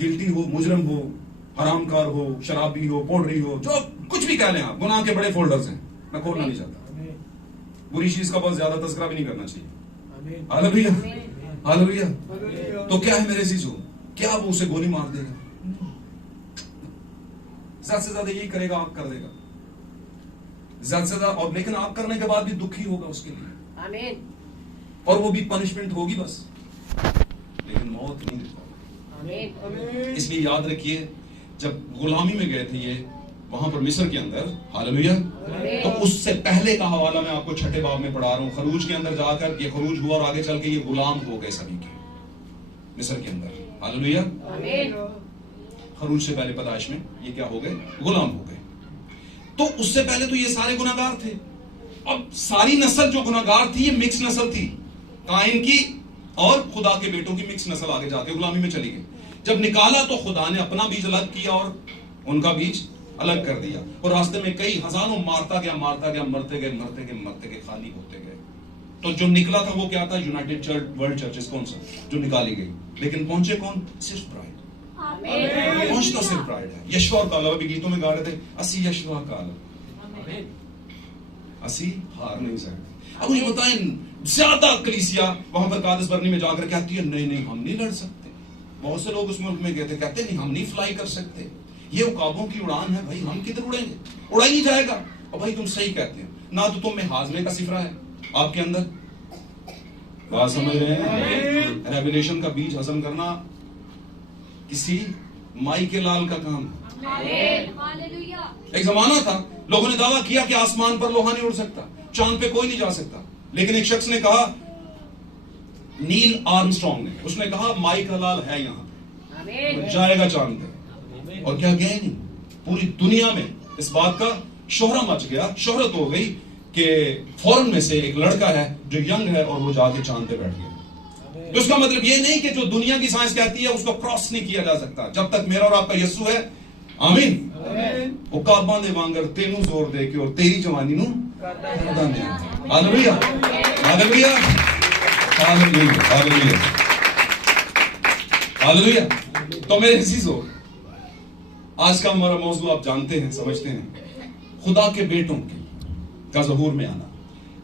गिल्टी हो, मुजरम हो, हरामकार हो, शराबी हो, पोडरी हो, जो कुछ भी कह लें आप, गुनाह के बड़े फोल्डर्स हैं, मैं खोलना नहीं चाहता। बुरी चीज का बहुत ज्यादा तस्करा भी नहीं करना चाहिए। Hallelujah hallelujah. तो क्या है मेरे अजीजों, क्या वो उसे गोली मार देगा? ज्यादा से ज्यादा यही करेगा, आप कर देगा ज्यादा से ज्यादा। और लेकिन आप करने के बाद भी दुखी होगा उसके लिए, और वो भी पनिशमेंट होगी बस, लेकिन मौत नहीं देता। इसलिए याद रखिए, जब गुलामी में गए थे ये वहां पर मिस्र के अंदर, हालेलुया, तो उससे पहले का हवाला मैं आपको छठे बाब में पढ़ा रहा हूं। खरूज के अंदर जाकर ये खरूज हुआ और आगे चल के ये गुलाम हो गए सभी के मिस्र के अंदर। हालेलुया। खरूज से पहले पैदाइश में ये क्या हो गए? गुलाम हो गए। तो उससे पहले तो ये सारे गुनाहगार थे। अब सारी नस्ल जो गुनाहगार थी, ये मिक्स नस्ल थी, काइन की और खुदा के बेटों की मिक्स नस्ल आगे जाके गुलामी में चली गई। जब निकाला तो खुदा ने अपना बीज अलग किया और उनका बीज अलग कर दिया। और रास्ते में कई हजारों मारता गया, मरते गए मरते गए मरते गए, खाली होते गए। तो जो निकला था वो क्या था? यूनाइटेड चर्च, वर्ल्ड चर्चेस, कौन सा जो निकाली गई। लेकिन पहुंचे कौन? सिर्फ ब्राइड। पहुंचता सिर्फ ब्राइड है। यशवा और कालब, अभी गीतों में गा रहे थे, असी यशवा कालब, असी हार नहीं सकते। अब मुझे बताएं, ज्यादा कलीसिया वहां पर कादस बरनी में जाकर कहती है नहीं नहीं हम नहीं लड़ सकते। बहुत से लोग उस मुल्क में गए थे, कहते नहीं हम नहीं फ्लाई कर सकते, ये उकाबों की उड़ान है भाई, हम किधर उड़ेंगे, उड़ा ही नहीं जाएगा। और भाई तुम सही कहते हैं ना, तो तुम में हाजमे का सिफरा है आपके अंदर। बात समझ रहे हैं? रेवलेशन का बीज हजम करना किसी माई के लाल का काम है। एक जमाना था लोगों ने दावा किया कि आसमान पर लोहा नहीं उड़ सकता, चांद पे कोई नहीं जा सकता। लेकिन एक शख्स ने कहा, नील आर्मस्ट्रॉन्ग ने, उसने कहा माई का लाल है यहां, जाएगा चांद पे। और क्या गए नहीं, पूरी दुनिया में इस बात का शोहरा मच गया, शोहरत हो गई कि फॉरेन में से एक लड़का है जो यंग है और वो जाके चांद पे बैठ गया। तो उसका मतलब ये नहीं कि जो दुनिया की साइंस कहती है उसको क्रॉस नहीं किया जा सकता। जब तक मेरा और आपका यीशु है, आमीन, वो काबा दे वांगर तेनू जोर दे के और तेरी जवानी नू करदा ने। Hallelujah hallelujah hallelujah hallelujah hallelujah. तो मेरे अजीजों, आज का हमारा मौजूद आप जानते हैं, समझते हैं, खुदा के बेटों की का ज़हूर में आना।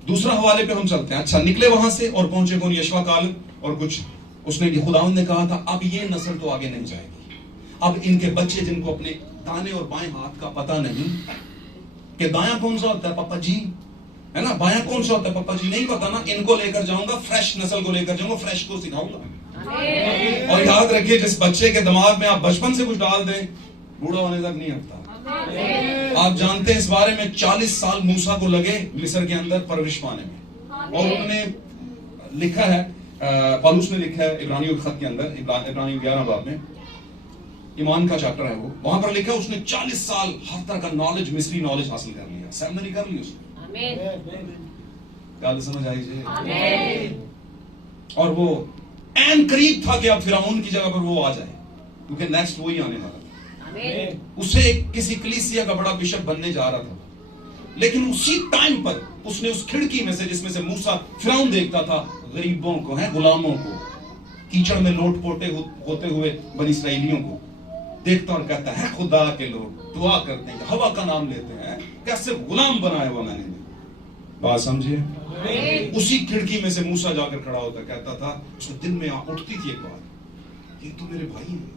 दूसरा हवाले पे हम चलते हैं। अच्छा, निकले वहां से और पहुंचे कौन? यशवा काल। और कुछ उसने खुदावंद ने कहा था अब ये नस्ल तो आगे नहीं जाएगी, अब इनके बच्चे जिनको अपने दाने और बाएं हाथ का पता नहीं कि दायां कौन सा होता है, पापा जी है ना। बायां कौन सा होता है पापा जी? नहीं पता ना, इनको लेकर जाऊंगा, फ्रेश नस्ल को लेकर जाऊंगा, फ्रेश को सिखाऊंगा। और याद रखिए, जिस बच्चे के दिमाग में आप बचपन से कुछ डाल दें, बूढ़ा होने तक नहीं हटता। आप जानते हैं इस बारे में 40 साल मूसा को लगे मिस्र के अंदर परवरिश पाने में। और उन्होंने लिखा है, पौलुस ने लिखा है इब्रानियों के खत के अंदर, इब्रानियों 11 बाब में, ईमान का चैप्टर है वो, वहां पर लिखा है उसने 40 साल हर तरह का नॉलेज, मिस्री नॉलेज हासिल कर लिया, सेमिनरी कर ली उसने। क्या समझ आई? और वो एन करीब था कि अब फिरौन की जगह पर वो आ जाए, क्योंकि नेक्स्ट वही आने वाला था। उसे किसी कलीसिया का बड़ा बिशप बनने जा रहा था, लेकिन उसी टाइम पर उसने उस खिड़की में से, जिसमें से मूसा फिरौन देखता था गरीबों को, है गुलामों को, कीचड़ में लोट पोटे होते हुए बनी इसराइलियों को देखता और कहता है खुदा के लोग दुआ करते हैं, हवा का नाम लेते हैं, कैसे गुलाम बनाया हुआ मैंने। बात समझिए? उसी खिड़की में से मूसा जाकर खड़ा होकर कहता था, उसके दिल में उठती थी एक बात, ये तो मेरे भाई हैं,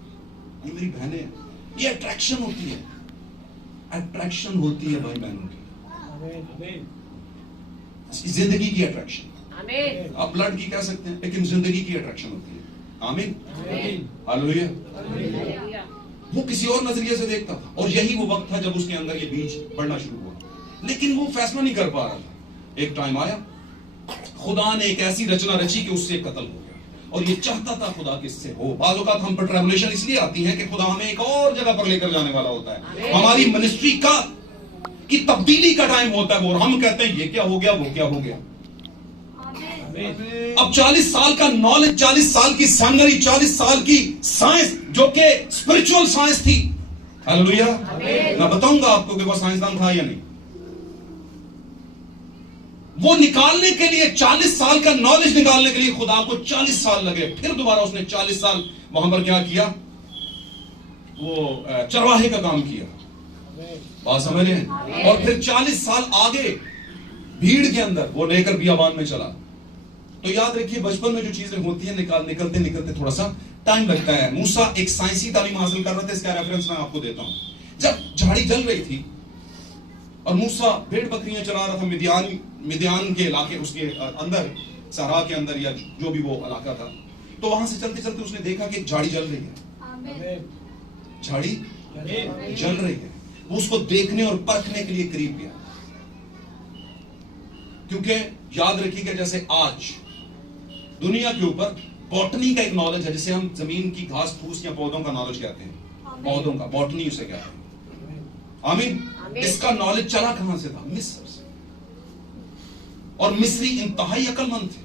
ये मेरी बहनें हैं। ये अट्रैक्शन होती है, अट्रैक्शन होती है भाई बहनों की, जिंदगी की अट्रैक्शन। आप ब्लड की कह सकते हैं, लेकिन जिंदगी की अट्रैक्शन होती है। आमीन, हालेलुया। वो किसी और नजरिए से देखता था, और यही वो वक्त था जब उसके अंदर ये बीज बढ़ना शुरू हुआ, लेकिन वो फैसला नहीं कर पा रहा था। एक टाइम आया, खुदा ने एक ऐसी रचना रची कि उससे कत्ल हो गया, और ये चाहता था खुदा किससे हो। बाज़ औक़ात हम पर ट्रैबुलेशन इसलिए आती है कि खुदा हमें एक और जगह पर लेकर जाने वाला होता है, हमारी मिनिस्ट्री का की तब्दीली का टाइम होता है, और हम कहते हैं ये क्या हो गया, वो क्या हो गया। अब 40 साल का नॉलेज, 40 साल की सेमिनरी, 40 साल की साइंस, जो कि स्पिरिचुअल साइंस थी, हालेलुया। मैं बताऊंगा आपको कि वो साइंसदान था या नहीं। वो निकालने के लिए 40 साल का नॉलेज निकालने के लिए खुदा को 40 साल लगे। फिर दोबारा उसने 40 साल वहां पर क्या किया, वो चरवाहे का काम किया। बात समझ रहे हैं? और फिर 40 साल आगे भीड़ के अंदर वो लेकर बियाबान में चला। तो याद रखिए, बचपन में जो चीजें होती हैं, निकलते निकलते थोड़ा सा टाइम लगता है। मूसा एक साइंसी तालीम हासिल कर रहा था, इसका रेफरेंस मैं आपको देता हूं। जब झाड़ी जल रही थी और मूसा भेड़ बकरियां चला रहा था मिदियान के इलाके, उसके अंदर, सहरा के अंदर, या जो भी वो इलाका था, तो वहां से चलते चलते उसने देखा कि एक झाड़ी जल रही है। झाड़ी जल रही है। वो उसको देखने और परखने के लिए करीब गया, क्योंकि याद रखिएगा, जैसे आज दुनिया के ऊपर बॉटनी का एक नॉलेज है, जिसे हम जमीन की घास फूस या पौधों का नॉलेज कहते हैं, पौधों का बॉटनी उसे कहते हैं। आमीन। इसका नॉलेज चला कहां से था? मिस्र से। और मिस्री इंतहाई अक्लमंद थे,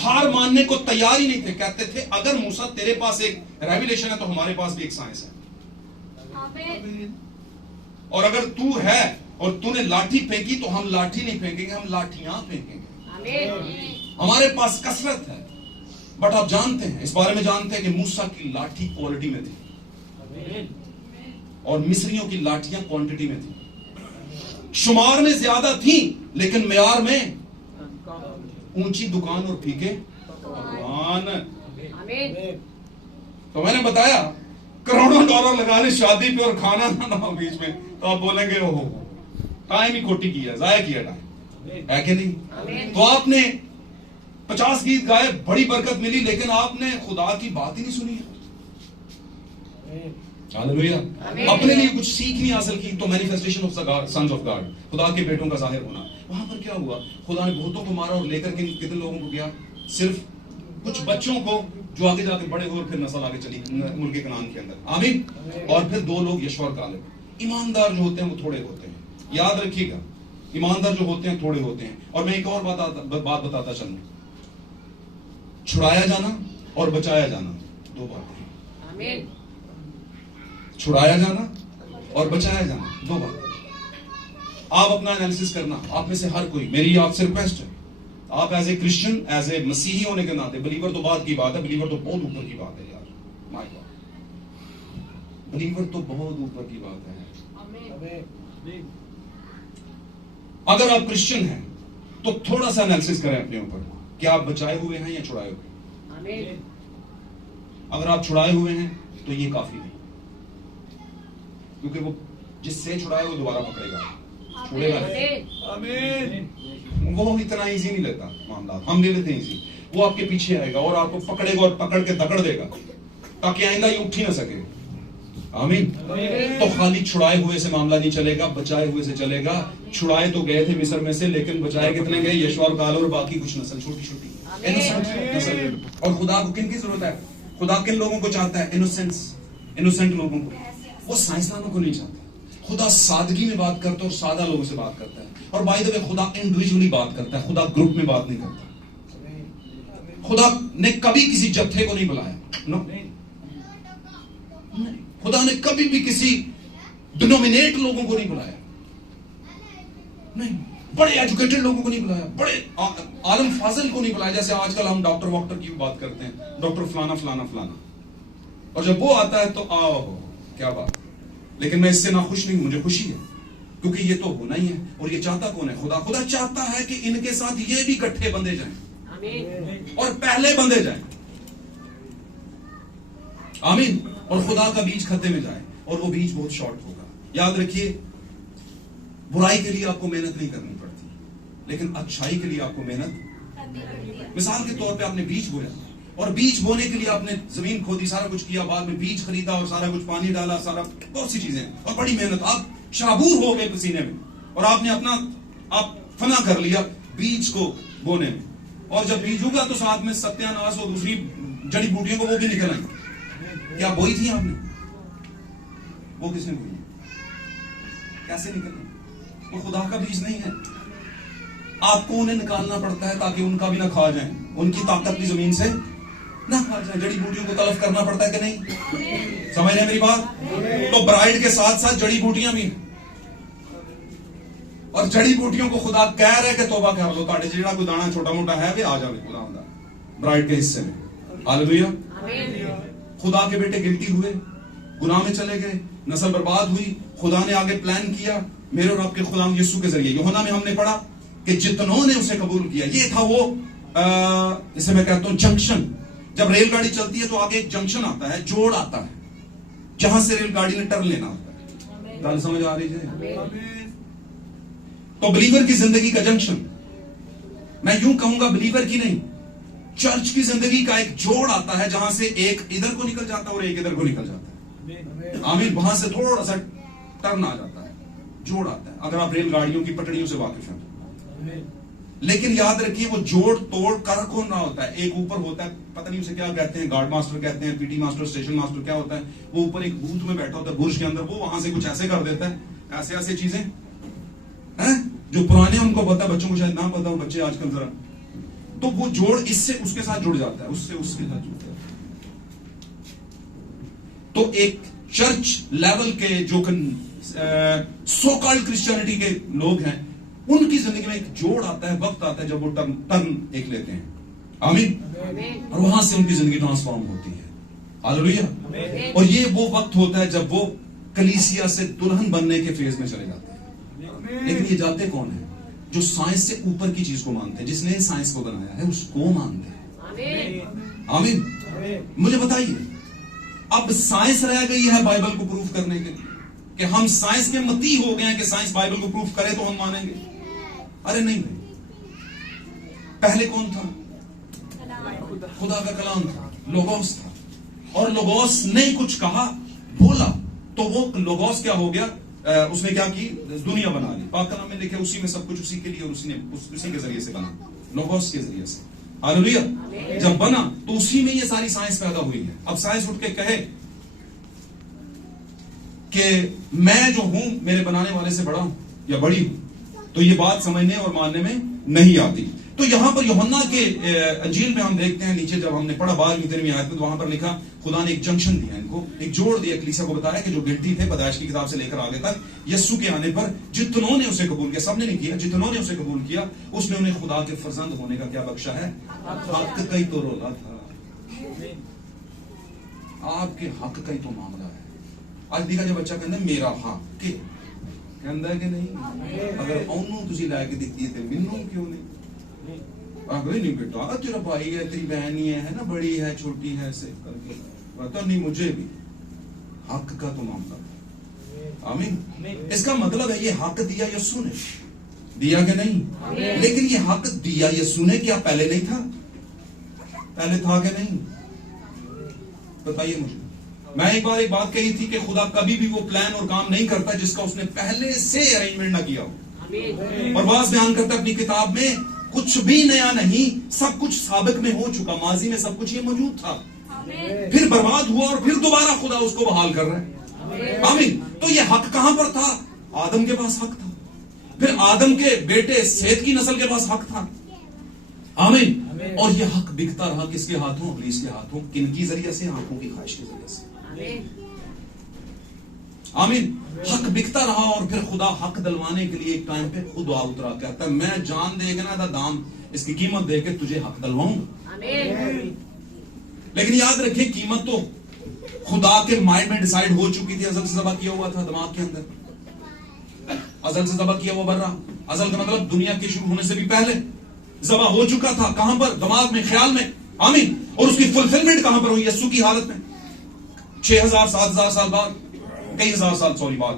हार मानने को तैयार ही नहीं थे। कहते थे अगर मूसा तेरे पास एक रेवलेशन है तो हमारे पास भी एक साइंस है, और अगर तू है और तूने लाठी फेंकी तो हम लाठी नहीं फेंकेंगे, हम लाठियां फेंकेंगे। हमारे पास कसरत है। बट आप जानते हैं, इस बारे में जानते हैं कि मूसा की लाठी क्वालिटी में थी और मिस्रियों की लाठियां क्वांटिटी में थी। शुमार में ज्यादा थी, लेकिन मेयार में ऊंची दुकान और फीके पकवान। तो मैंने बताया, करोड़ों डॉलर लगा ले शादी पे और खाना ना हो बीच में, तो आप बोलेंगे ओहो टाइम ही खोटी किया, जाया किया टाइम, है कि नहीं? तो आपने 50 गीत गाए, बड़ी बरकत मिली, लेकिन आपने खुदा की बात ही नहीं सुनी। हालेलुया। अपने लिए कुछ सीख नहीं हासिल की, तो manifestation of the sons of God, खुदा के बेटों का जाहिर होना। वहां पर क्या हुआ? खुदा ने बहुतों को मारा और लेकर कितने लोगों को गया? सिर्फ कुछ बच्चों को, जो आगे जाके बड़े हुए, फिर नस्ल आगे चली मुल्क कनान के अंदर। आमीन। और फिर 2 लोग, यशोर कालेब। ईमानदार जो होते हैं वो थोड़े होते हैं, याद रखिएगा, ईमानदार जो होते हैं थोड़े होते हैं। और मैं एक और बात बताता चलूं, छुड़ाया जाना और बचाया जाना 2 बातें। आमीन। छुड़ाया जाना और बचाया जाना 2 बातें। आप अपना एनालिसिस करना, आप में से हर कोई, मेरी आपसे रिक्वेस्ट है, आप as a Christian, as a मसीही होने के नाते, बिलीवर तो बात की बात है, बिलीवर तो बहुत ऊपर की बात है यार, माय गॉड, बिलीवर तो बहुत ऊपर की बात है। अगर आप क्रिश्चियन हैं तो थोड़ा सा एनालिसिस करें अपने ऊपर, कि आप बचाए हुए हैं या छुड़ाए हुए हैं। अगर आप छुड़ाए हुए हैं तो ये काफी नहीं, क्योंकि वो जिससे छुड़ाए वो दोबारा पकड़ेगा, छुड़ेगा। आमीन। वो इतना इजी नहीं लेता मामला, हम ले लेते हैं इजी। वो आपके पीछे आएगा और आपको पकड़ेगा और पकड़ के दकड़ देगा ताकि आइंदा ये उठ ही ना सके। आमीन। तो खाली छुड़ाए हुए से मामला नहीं चलेगा, बचाए हुए से चलेगा। छुड़ाए तो गए थे मिस्र में से, लेकिन बचाए कितने गए? यशूआ और कालेब और बाकी कुछ नस्ल, छोटी छोटी इनोसेंट नस्ल। और खुदा को किन की जरूरत है? खुदा किन लोगों को चाहता है? इनोसेंट लोगों को। वो साइंसदानों को नहीं चाहता। खुदा सादगी में बात करता है और सादा लोगों से बात करता है। और बाय द वे खुदा इंडिविजुअली बात करता है, खुदा ग्रुप में बात नहीं करता। खुदा ने कभी किसी जत्थे को नहीं बुलाया, नो। खुदा ने कभी भी किसी डिनोमिनेट लोगों को नहीं बुलाया, नहीं। बड़े एजुकेटेड लोगों को नहीं बुलाया, बड़े आलम फाजिल को नहीं बुलाया। जैसे आजकल हम डॉक्टर वॉक्टर की बात करते हैं, डॉक्टर फलाना फलाना फलाना, और जब वो आता है तो आओ क्या बात। लेकिन मैं इससे ना खुश नहीं हूं, मुझे खुशी है, क्योंकि ये तो होना ही है। और ये चाहता कौन है? खुदा। खुदा चाहता है कि इनके साथ ये भी गट्ठे बंधे जाएं और पहले बंधे जाएं। आमीन। और खुदा का बीज खत्ते में जाए, और वो बीज बहुत शॉर्ट होगा। याद रखिए, बुराई के लिए आपको मेहनत नहीं करनी पड़ती, लेकिन अच्छाई के लिए आपको मेहनत। मिसाल के तौर पे आपने बीज बोया, और बीज बोने के लिए आपने जमीन खोदी, सारा कुछ किया, बाद में बीज खरीदा और सारा कुछ पानी डाला, सारा बहुत सी चीजें और बड़ी मेहनत। आप शाबूर हो गए पसीने में, और आपने आप फना कर लिया बीज को बोने में। और जब बीज उगा तो साथ में सत्यानाश और दूसरी जड़ी बूटियों को वो भी निकल आई। क्या बोई थी आपने? वो किसने बोई? कैसे निकले? वो खुदा का बीज नहीं है। आपको उन्हें निकालना पड़ता है ताकि उनका भी ना खा जाए, उनकी ताकत भी जमीन से ना खा जाए। जड़ी बूटियों को तलफ करना पड़ता है कि नहीं? समझ रहे हैं मेरी बात? तो ब्राइड के साथ साथ जड़ी बूटियां भी, और जड़ी बूटियों को खुदा कह रहे कि तौबा कर लो, ताड़े जेड़ा कोई दाना छोटा मोटा है वे आ जावे खुदा ब्राइड के हिस्से में। हालेलुया। खुदा के बेटे गिल्टी हुए, गुनाह में चले गए, नस्ल बर्बाद हुई। खुदा ने आगे प्लान किया मेरे और आपके खुदा यीशु के जरिए। यूहन्ना में हमने पढ़ा कि जितनों ने उसे कबूल किया, ये था वो इसे मैं कहता हूं जंक्शन। जब रेलगाड़ी चलती है तो आगे एक जंक्शन आता है, जोड़ आता है, जहां से रेलगाड़ी ने टर्न लेना होता है। गल समझ आ रही है? तो बिलीवर की जिंदगी का जंक्शन, मैं यूं कहूंगा बिलीवर की नहीं, चर्च की जिंदगी का एक जोड़ आता है, जहां से एक इधर को निकल जाता है और एक इधर को निकल जाता है। आमीन। वहां से थोड़ा सा टर्न आ जाता है, जोड़ आता है, अगर आप रेलगाड़ियों की पटड़ियों से वाकिफ हैं। लेकिन याद रखिए, वो जोड़ तोड़ कर कौन रहा होता है? एक ऊपर होता है, पता नहीं उसे क्या कहते हैं, गार्ड मास्टर कहते हैं, पीटी मास्टर, स्टेशन मास्टर, क्या होता है वो? ऊपर एक बूथ में बैठा होता है बुर्ज के अंदर, वो वहां से कुछ ऐसे कर देता है, ऐसे ऐसे चीजें हैं जो पुराने उनको पता, बच्चों को शायद ना पता हो, बच्चे आजकल जरा, तो वो जोड़ इससे उसके साथ जुड़ जाता है, उससे उसके साथ जुड़ता है। तो एक चर्च लेवल के जो सो कॉल्ड क्रिश्चियनिटी के लोग हैं, उनकी जिंदगी में एक जोड़ आता है, वक्त आता है जब वो टर्न एक लेते हैं। आमीन। और वहां से उनकी जिंदगी ट्रांसफॉर्म होती है। हालेलुया। और ये वो वक्त होता है जब वो कलीसिया से दुल्हन बनने के फेज में चले जाते हैं। लेकिन ये जाते कौन है? जो साइंस से ऊपर की चीज को मानते हैं, जिसने साइंस को बनाया है उसको मानते हैं। आमीन। मुझे बताइए, अब साइंस रह गई है बाइबल को प्रूफ करने के लिए, कि हम साइंस के मती हो गए हैं कि साइंस बाइबल को प्रूफ करे तो हम मानेंगे? अरे नहीं भाई, पहले कौन था? खुदा का कलाम था, लोगोस था, और लोगोस ने कुछ कहा, बोला, तो वो लोगोस क्या हो गया? उसने क्या की? दुनिया बना ली। पाक कलाम में लिखे उसी में सब कुछ उसी के लिए, और उसी के जरिए से बना, लोगोस के जरिए से। हालेलुया। जब बना तो उसी में ये सारी साइंस पैदा हुई है। अब साइंस उठ के कहे कि मैं जो हूं मेरे बनाने वाले से बड़ा हूं या बड़ी हूं, तो ये बात समझने और मानने में नहीं आती। तो यहां पर यूहन्ना के अंजील में हम देखते हैं, नीचे जब हमने पढ़ा 12वीं आयत में, तो वहां पर लिखा खुदा ने एक जंक्शन दिया, इनको एक जोड़ दिया, कलीसिया को बताया कि जो गिल्टी थे पैदाइश की किताब से लेकर आगे तक, यीशु के आने पर जितनों ने उसे कबूल किया, सबने नहीं किया, जितनों ने उसे कबूल किया, उसने उन्हें खुदा के फर्जंद होने का क्या बख्शा है? हक का ही तो रोला था। आपके हक का ही तो मामला है। आज देखा जो बच्चा कहता है मेरा हक के कहता है कि नहीं, अगर ओनू तुझी लाके दिखती है तो मिन्नू क्यों नहीं? अगर नहीं बेटा तेरा भाई है, तेरी बहन ही है ना, बड़ी है, छोटी है, ऐसे करके पता नहीं, मुझे भी हक का तो मामला। आमीन। इसका मतलब है ये हक दिया यीशु ने, दिया कि नहीं? लेकिन ये हक दिया यीशु ने, क्या पहले नहीं था? पहले था कि नहीं? बताइए मुझे। मैं एक बार एक बात कही थी कि खुदा कभी भी वो प्लान और काम नहीं करता जिसका उसने पहले से अरेंजमेंट ना किया हो। और बात बयान करता अपनी किताब में, कुछ भी नया नहीं, सब कुछ साबिक में हो चुका, माजी में सब कुछ ये मौजूद था, फिर बर्बाद हुआ और फिर दोबारा खुदा उसको बहाल कर रहा है। आमीन। तो ये हक कहां पर था? आदम के पास हक था, फिर आदम के बेटे सेत की नस्ल के पास हक था। आमीन। और ये हक बिकता रहा किसके हाथों? इब्लीस के हाथों। किनकी जरिए से? आंखों की ख्वाहिश के जरिए से। आमीन। हक बिकता रहा और फिर खुदा हक दिलवाने के लिए एक टाइम पे खुद आ उतरा, कहता है मैं जान देगा ना दाम, इसकी कीमत देके तुझे हक दिलवाऊंगा। लेकिन याद रखिए, कीमत तो खुदा के माइंड में डिसाइड हो चुकी थी, अजल से ज़बा किया हुआ था दिमाग के अंदर, अजल से ज़बा किया हुआ बर्रा। अजल का मतलब दुनिया के शुरू होने से भी पहले ज़बा हो चुका था। कहां पर? दिमाग में, ख्याल में। आमीन। और उसकी फुलफिलमेंट कहां पर हुई? यीशु की हालत में, 6000 7000 साल बाद, कई हजार साल सॉरी बाद।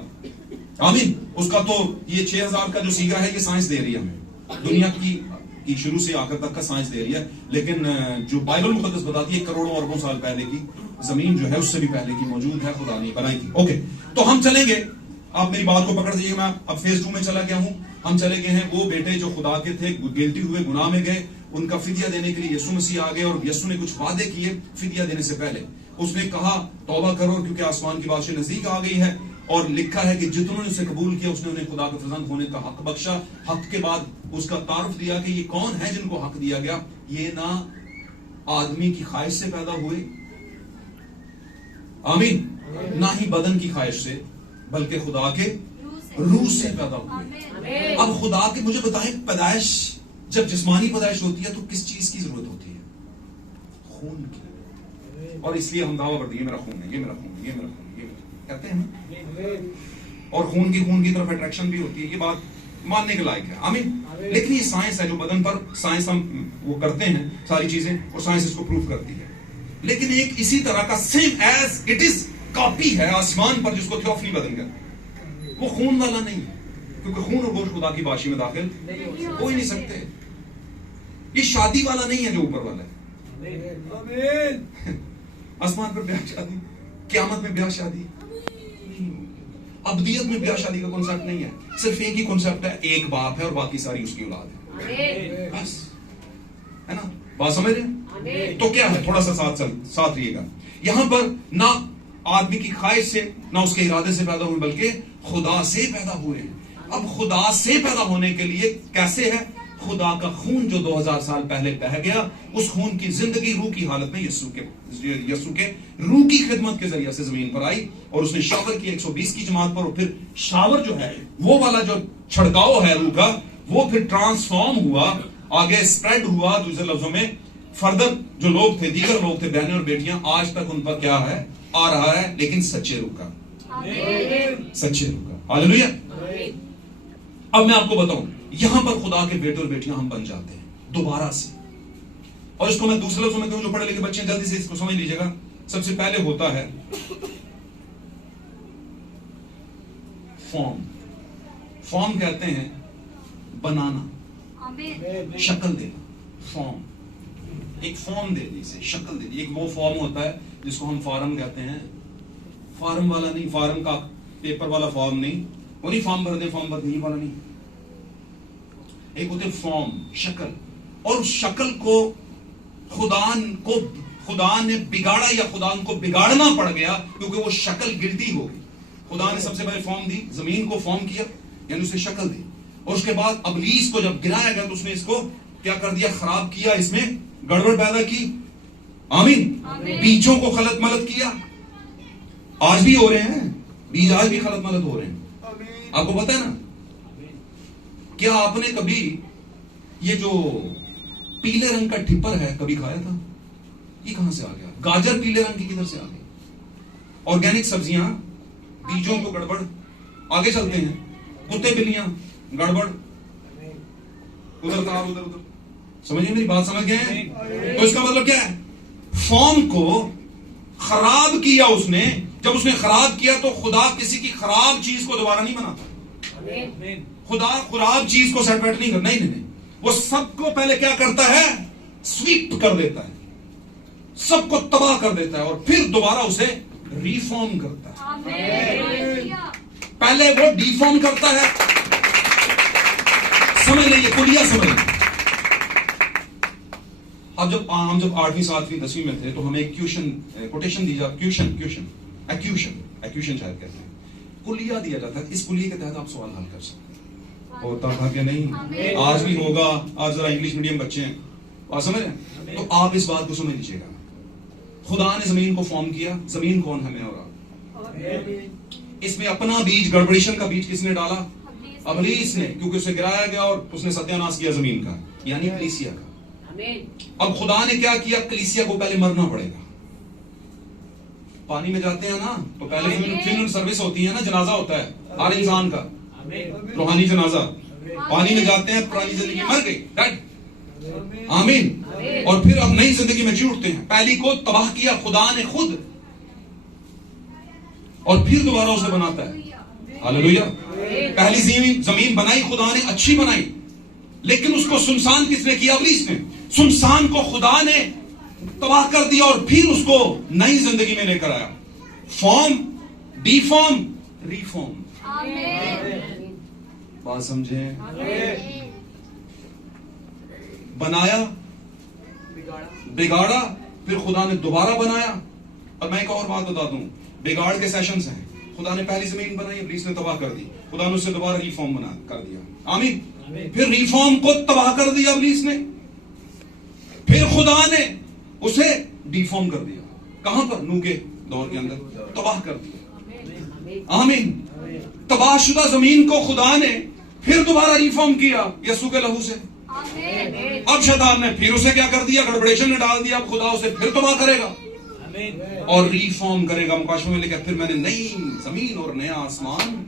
आमीन। उसका तो ये 6000 का जो सीगा है, ये साइंस दे रही है हमें, दुनिया की शुरू से आखिर तक का साइंस दे रही है। लेकिन जो बाइबल मुकद्दस बताती है, करोड़ों अरबों साल पहले की जमीन जो है उससे भी पहले की मौजूद है, खुदा ने बनाई थी। ओके, तो हम चलेंगे, आप मेरी बात को पकड़ दीजिए। मैं अब फेज 2 में चला गया हूं। हम चले गए हैं वो बेटे जो खुदा के थे, गिल्टी हुए, गुनाह में गए, उनका फिदिया देने के लिए यीशु मसीह आ गए। और यीशु ने कुछ वादे किए फिदिया देने से पहले। उसने कहा तौबा करो क्योंकि आसमान की बादशाही नजदीक आ गई है। और लिखा है कि जितनों ने उसे कबूल किया उसने उन्हें खुदा के फरजंद होने का हक बख्शा। हक के बाद उसका तारुफ दिया कि ये कौन है जिनको हक दिया गया। ये ना आदमी की ख्वाहिश से पैदा हुए, आमीन, ना ही बदन की ख्वाहिश से, बल्कि खुदा के रूह से पैदा हुए। अब खुदा के, मुझे बताएं, पैदाइश जब जिस्मानी पैदाइश होती है तो किस चीज की जरूरत होती है? खून की। और इसलिए हम दावा करते हैं ये मेरा खून है, ये मेरा खून है, ये मेरा खून है, ये कहते हैं। और खून की तरफ अट्रैक्शन भी होती है। ये बात मानने के लायक है। आमीन। लेकिन ये साइंस है जो बदन पर साइंस हम वो करते हैं सारी चीजें, और साइंस इसको प्रूव करती है। लेकिन एक इसी तरह का same as it is copy है आसमान पर, जिसको थियोफनी बदन कहते, वो खून वाला नहीं है, क्योंकि खून और गोश्त खुदा की बाशी में दाखिल हो ही नहीं सकते। ये शादी वाला नहीं है जो ऊपर वाला है। आसमान पर ब्याह शादी, क़यामत में ब्याह शादी, अब्दियत में ब्याह शादी का कॉन्सेप्ट नहीं है। सिर्फ एक ही कॉन्सेप्ट है, एक बाप है और बाकी सारी उसकी औलाद है, बस, है ना? बात समझ रहे? तो क्या है, थोड़ा सा साथ रहिएगा। यहां पर ना आदमी की ख्वाहिश से, ना उसके इरादे से पैदा हुए, बल्कि खुदा से पैदा हुए हैं। अब खुदा से पैदा होने के लिए कैसे है? खुदा का खून जो 2000 साल पहले बह गया, उस खून की जिंदगी रूह की हालत में यीशु के रूह की खिदमत के जरिए से जमीन पर आई। और उसने शावर की 120 की जमात पर, और फिर शावर जो है वो वाला जो छिड़काव है रूह का, वो फिर ट्रांसफॉर्म हुआ, आगे स्प्रेड हुआ। दूसरे लफ्जों में फर्दर जो लोग थे, दीगर लोग थे, बहनें और बेटियां, आज तक उन पर क्या है, आ रहा है, लेकिन सच्चे रूह का, सच्चे रूह का। हालेलुया। अब मैं आपको बताऊं, यहां पर खुदा के बेटे और बेटियां हम बन जाते हैं दोबारा से। और इसको मैं दूसरे लफ्जों में कहूं, जो पढ़े लिखे बच्चे जल्दी से इसको समझ लीजिएगा। सबसे पहले होता है फॉर्म। फॉर्म कहते हैं बनाना, शक्ल देना। फॉर्म, एक फॉर्म दे दी, इसे शक्ल दे दी। एक वो फॉर्म होता है जिसको हम फॉर्म कहते हैं, फॉर्म वाला नहीं, फॉर्म का पेपर वाला फॉर्म नहीं, वो नहीं फॉर्म भर दे, फॉर्म भर दे वाला नहीं। एक होते फॉर्म, शक्ल। और शक्ल को खुदा ने बिगाड़ा, या खुदा को बिगाड़ना पड़ गया, क्योंकि वो शक्ल गिरती हो गई। खुदा ने सबसे पहले फॉर्म दी, जमीन को फॉर्म किया, यानी उसे शक्ल दी। और उसके बाद अबलीस को जब गिराया गया तो उसने इसको क्या कर दिया, खराब किया, इसमें गड़बड़ पैदा की। आमीन। बीजों को खलत मलत किया। आज भी हो रहे हैं बीज, आज भी खलत मलत हो रहे हैं। आपको पता है ना? क्या आपने कभी ये जो पीले रंग का ठिपर है कभी खाया था? ये कहां से आ गया? गाजर पीले रंग की किधर से आ गई? ऑर्गेनिक सब्जियां, बीजों को गड़बड़, आगे चलते हैं, कुत्ते बिल्लियां गड़बड़, उधर था उधर उधर। समझिए मेरी बात, समझ गए? तो इसका मतलब क्या है? फॉर्म को खराब किया उसने। जब उसने खराब किया तो खुदा किसी की खराब चीज को दोबारा नहीं बनाता, खुदा खराब चीज को सेटरेट नहीं करता, नहीं, वो सबको पहले क्या करता है, स्वीप कर देता है, सबको तबाह कर देता है और फिर दोबारा उसे रिफॉर्म करता है। पहले वो डिफॉर्म करता है, समझ लीजिए, कुलिया समझ लीजिए। अब जब हम 8वीं 7वीं 10वीं में थे तो हमें एक कोटेशन दी जाती, एक्यूशन शायद कहते हैं, कुलिया दिया जाता है, इस कुलिया के तहत आप सवाल हल कर सकते हैं। होता था क्या नहीं, आज भी होगा। आज जरा इंग्लिश मीडियम बच्चे हैं, आप समझ रहे हैं, तो आप इस बात को समझ लीजिएगा, खुदा ने जमीन को फॉर्म किया, जमीन कौन है, मैं और आप। इसमें अपना बीज, गड़बड़ीशन का बीज किसने डाला, अबलीस ने, क्योंकि उसे गिराया गया और उसने सत्यानाश किया जमीन का, यानी कलीसिया का। अब खुदा ने क्या किया, कलीसिया को पहले मरना पड़ेगा। पानी में जाते हैं ना तो पहले फ्यूनरल सर्विस होती है ना, जनाजा होता है हर इंसान का, रूहानी जनाजा। पानी में जाते हैं, पुरानी जिंदगी मर गई, डेड, आमीन, और फिर अब नई जिंदगी में जी उठते हैं। पहली को तबाह किया खुदा ने खुद, और फिर दोबारा उसे बनाता है। हालेलुया। पहली जमीन बनाई खुदा ने, अच्छी बनाई, लेकिन उसको सुनसान किसने किया, इब्लीस ने। सुनसान को खुदा ने तबाह कर दिया और फिर उसको नई जिंदगी में लेकर आया। Form, deform, reform. बात समझे, बनाया, बिगाड़ा, फिर खुदा ने दोबारा बनाया। और मैं एक और बात बता दूं, बिगाड़ के सेशंस हैं। खुदा ने पहली जमीन बनाई, इब्लीस ने तबाह कर दी, खुदा ने उससे दोबारा रिफॉर्म बना कर दिया, आमीन। फिर रिफॉर्म को तबाह कर दिया इब्लीस ने, फिर खुदा ने उसे डिफॉर्म कर दिया। कहां पर, नूह के दौर के अंदर तबाह कर दिया, आमीन। तबाहशुदा जमीन को खुदा ने फिर दोबारा रिफॉर्म किया यीशु के लहू से। अब शैतान ने फिर उसे क्या कर दिया, गड़बड़ेशन में डाल दिया। अब खुदा उसे फिर तबाह करेगा और रिफॉर्म करेगा। मुकाशमे में लिखा, फिर मैंने नई जमीन और नया आसमान।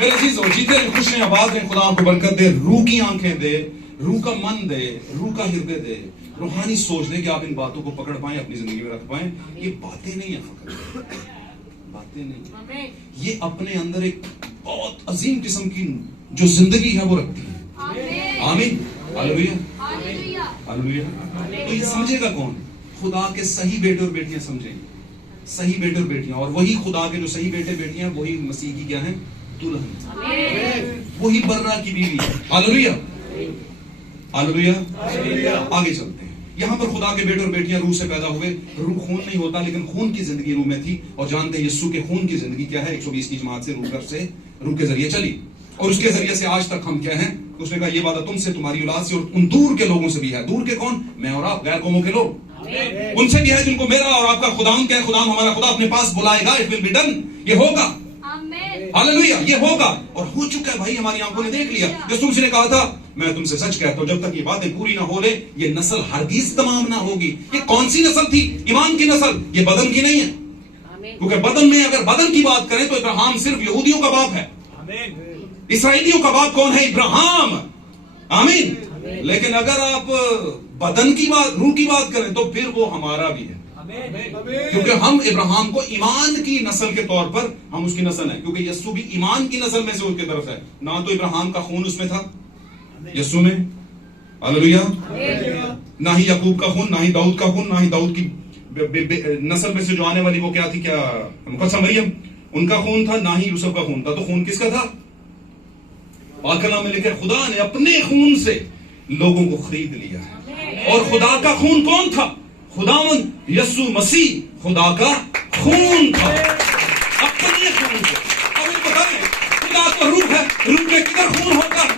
मेरे अजीजों, जीते खुश हैं, आबाद हैं, खुदा आपको बरकत दे, रूह की आंखें दे, रूह का मन दे, रूह का हृदय दे, रूहानी सोच दे कि आप इन बातों को पकड़ पाए, अपनी जिंदगी में रख पाए। ये बातें नहीं है, फकत बातें नहीं, ये अपने अंदर एक बहुत अजीम किस्म की जो जिंदगी है वो रखती है, आमीन, हालेलुया, हालेलुया। तो ये समझेगा कौन, खुदा के सही बेटे और बेटियां समझेंगे, सही बेटे और बेटियां, और वही खुदा के जो सही बेटे बेटियां, वही मसीह की क्या है, दुल्हन, वही बर्रा की बीवी। Hallelujah, hallelujah. आगे चलते हैं। यहां पर खुदा के बेटे और बेटियां रूह से पैदा हुए। रूह खून नहीं होता, लेकिन खून की जिंदगी रूह में थी, और जानते हैं यीशु के खून की जिंदगी क्या है, 120 की जमात से रूह के जरिए चली, और उसके जरिए से आज तक हम क्या हैं। उसने कहा ये वादा तुमसे, तुम्हारी औलाद से, और उन दूर के लोगों से भी है। दूर के कौन, मैं और आप, गैर कौमों के लोग, उनसे भी है जिनको मेरा और आपका खुदाम क्या है, खुदाम हमारा खुदा अपने पास बुलाएगा। इट विल बी डन, ये होगा, हालेलुया, ये होगा, और हो चुका है भाई, हमारी आंखों ने देख लिया। यीशु मसीह ने कहा था, मैं तुमसे सच कहता हूं, जब तक ये बातें पूरी ना हो ले, ये नस्ल हरगिज तमाम ना होगी। ये कौन सी नस्ल थी, ईमान की नस्ल, ये बदन की नहीं है, क्योंकि बदन में, अगर बदन की बात करें तो इब्राहिम सिर्फ यहूदियों का बाप है। इसराइलियों का बाप कौन है, इब्राहिम, आमीन। लेकिन अगर आप बदन की बात, रूह की बात करें तो फिर वो हमारा भी है, क्योंकि हम इब्राहिम को ईमान की नस्ल के तौर पर हम उसकी नस्ल है, क्योंकि यीशु भी ईमान की नस्ल में से उसकी तरफ है। ना तो इब्राहिम का खून उसमें था यीशु में, हालेलुया, ना ही याकूब का खून, ना ही दाऊद का खून, ना ही दाऊद की नस्ल में से जो आने वाली वो क्या थी, क्या मरियम, उनका खून था, ना ही यूसुफ का खून था। तो खून किसका था, पाक कलाम में लिखा, खुदा ने अपने खून से लोगों को खरीद लिया है। और खुदा का खून कौन था, खुदावन यीशु मसीह खुदा का खून था, अपने खून से। अब बताएं, खुदा तो रूह है, रूह के किधर खून होता है,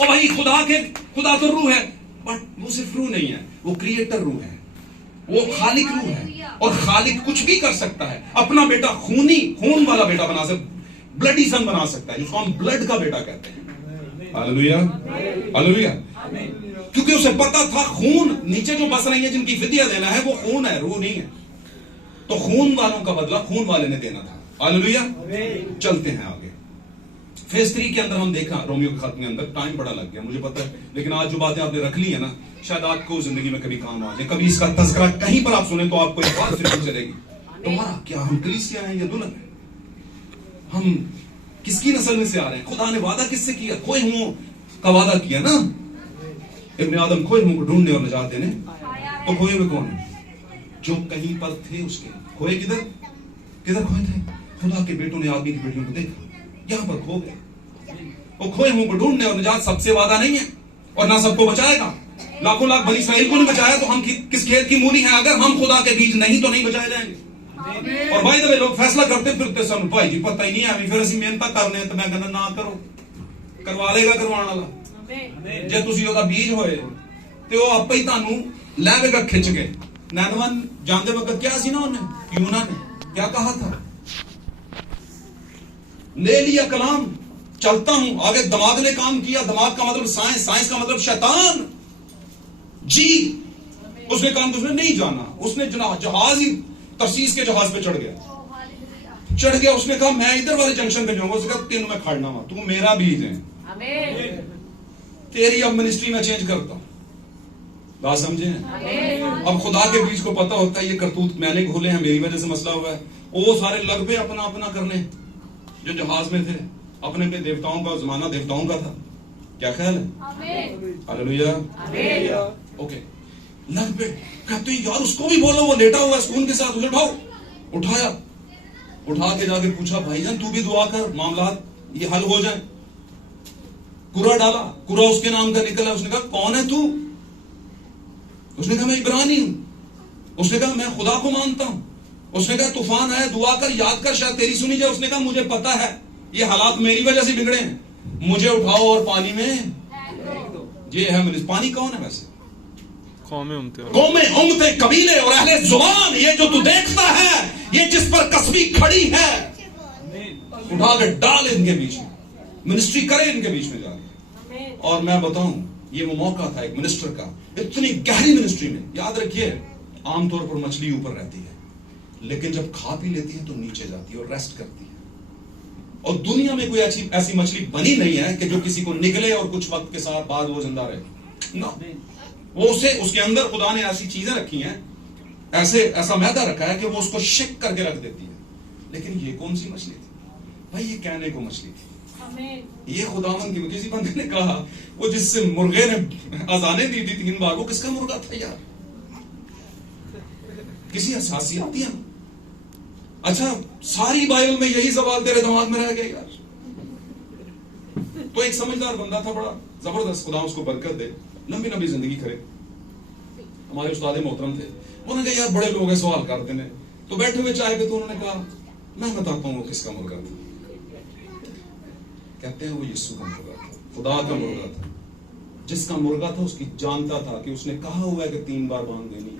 और भाई खुदा तो रूह है, बट वो सिर्फ रूह नहीं है, वो क्रिएटर रूह है, वो खालिक रूह है, और खालिक कुछ भी कर सकता है। अपना बेटा खून वाला बेटा बना सकता, ब्लडी सन बना सकता है, जिसको हम ब्लड का बेटा कहते हैं। Hallelujah, hallelujah. क्योंकि उसे पता था खून नीचे जो बस रही है, जिनकी फिदिया देना है, वो खून है, रूह नहीं है। तो खून वालों का बदला खून वाले ने देना था। हालेलुया। चलते हैं आगे। फेज 3 के अंदर हम देखा रोमियो के खत के अंदर, टाइम बड़ा लग गया मुझे पता है, लेकिन आज जो बातें आपने रख ली है ना, शायद आपको जिंदगी में कभी काम आ जाए। कभी इसका तज़किरा कहीं पर आप सुने तो आपको एक बात फिर चलेगी, तुम्हारा क्या, हम कलीसिया हैं या दुल्हन है, हम किसकी नस्ल में से आ रहे हैं, खुदा ने वादा किससे किया, खोए हुओं का वादा किया ना, इब्ने आदम खोए हुओं को ढूंढने और निजात देने। तो खोए हुए कौन है? जो कहीं पर थे उसके खोए, किधर किधर खोए थे? खुदा के बेटों ने आदमी की बेटियों को देखा, यहां पर खो गए। वो खोए हुओं को ढूंढने और निजात सबसे वादा नहीं है, और ना सबको बचाएगा। लाखों लाख बनी इसराइल को नहीं बचाया तो हम किस खेत की मूली हैं? अगर हम खुदा के बीज नहीं तो नहीं बचाए जाएंगे। और भाई लोग फैसला करते फिरते सन, भाई जी पता ही नहीं है, फिर असं मेहनत करने, तो मैं कहना ना करो, करवा लेगा करवाने वाला। जे तुसी ओदा बीज होए ते वो आपे ही तानू लेवेगा खिंच के। नैनवन जानते वक्त क्या सी ना उन्हें, यूना ने क्या कहा था, ले लिया कलाम, चलता हूं आगे। दिमाग ने काम किया, दिमाग का मतलब साइंस, साइंस का मतलब शैतान जी। उसने काम तो उसने नहीं जाना, उसने जहाज ही तरसीस के जहाज पे चढ़ गया, उसने कहा मैं इधर वाले जंक्शन पे जाऊंगा, उसने कहा तेन मैं खड़ना वा, तू मेरा बीज है, तेरी अब मिनिस्ट्री में चेंज करता हूं। बात समझे? अब खुदा के बीज को पता होता है ये करतूत मैंने खोले हैं, मेरी वजह से मसला हुआ है। वो सारे लग पे अपना अपना करने, जो जहाज में थे, अपने पे देवताओं का जमाना देवताओं का था। क्या ख्याल है? हालेलुया। ओके, लग पे कहते यार उसको भी बोलो, वो लेटा हुआ है स्पून के साथ, उसे उठाओ। उठाया, उठा के जाके पूछा भाईजान तू भी दुआ कर मामला ये हल हो जाए। कुरा डाला, कुरा उसके नाम का निकला। उसने कहा कौन है तू? उसने कहा मैं इब्रानी हूं। उसने कहा मैं खुदा को मानता हूं। उसने कहा तूफान आया, दुआ कर, याद कर, शायद तेरी सुनी जाए। उसने कहा मुझे पता है ये हालात मेरी वजह से बिगड़े हैं, मुझे उठाओ और पानी में ये है। पानी कौन है वैसे? कौमें उम्मतें, कबीले और अहले जुबान। ये जो तू देखता है, ये जिस पर कसबी खड़ी है, उठा के डाल इनके बीच में, मिनिस्ट्री करे इनके बीच में जाके। और मैं बताऊं ये वो मौका था एक मिनिस्टर का, इतनी गहरी मिनिस्ट्री में। याद रखिए आमतौर पर मछली ऊपर रहती है, लेकिन जब खा पी लेती है तो नीचे जाती है और रेस्ट करती है। और दुनिया में कोई ऐसी मछली बनी नहीं है कि जो किसी को निगले और कुछ वक्त के साथ बाद वो जिंदा रहे ना। वो उसके अंदर खुदा ने ऐसी चीजें रखी हैं, ऐसा मैदा रखा है कि वो उसको शेक करके रख देती है। लेकिन ये कौन सी मछली थी भाई? ये कहने को मछली थी। ये खुदावन की, किसी बंदे ने कहा वो जिससे मुर्गे ने अजाने दी थी 3 बार, वो किसका मुर्गा था यार? किसी हसासियत थी। अच्छा, सारी बाइबल में यही सवाल तेरे दिमाग में रह गया यार। तो एक समझदार बंदा था, बड़ा जबरदस्त, खुदा उसको बरकत दे, लंबी लंबी जिंदगी करे। हमारे उस्ताद मोहतरम थे, उन्होंने कहा यार बड़े लोग सवाल करते हैं। तो बैठे हुए चाय पे तो उन्होंने कहा मैं बताता हूं वो किसका मुर्गा था। कहते हैं वो यीशु का मुर्गा था, खुदा का मुर्गा था। जिसका मुर्गा था उसकी जानता था कि उसने कहा हुआ है कि 3 बार बांध देनी है।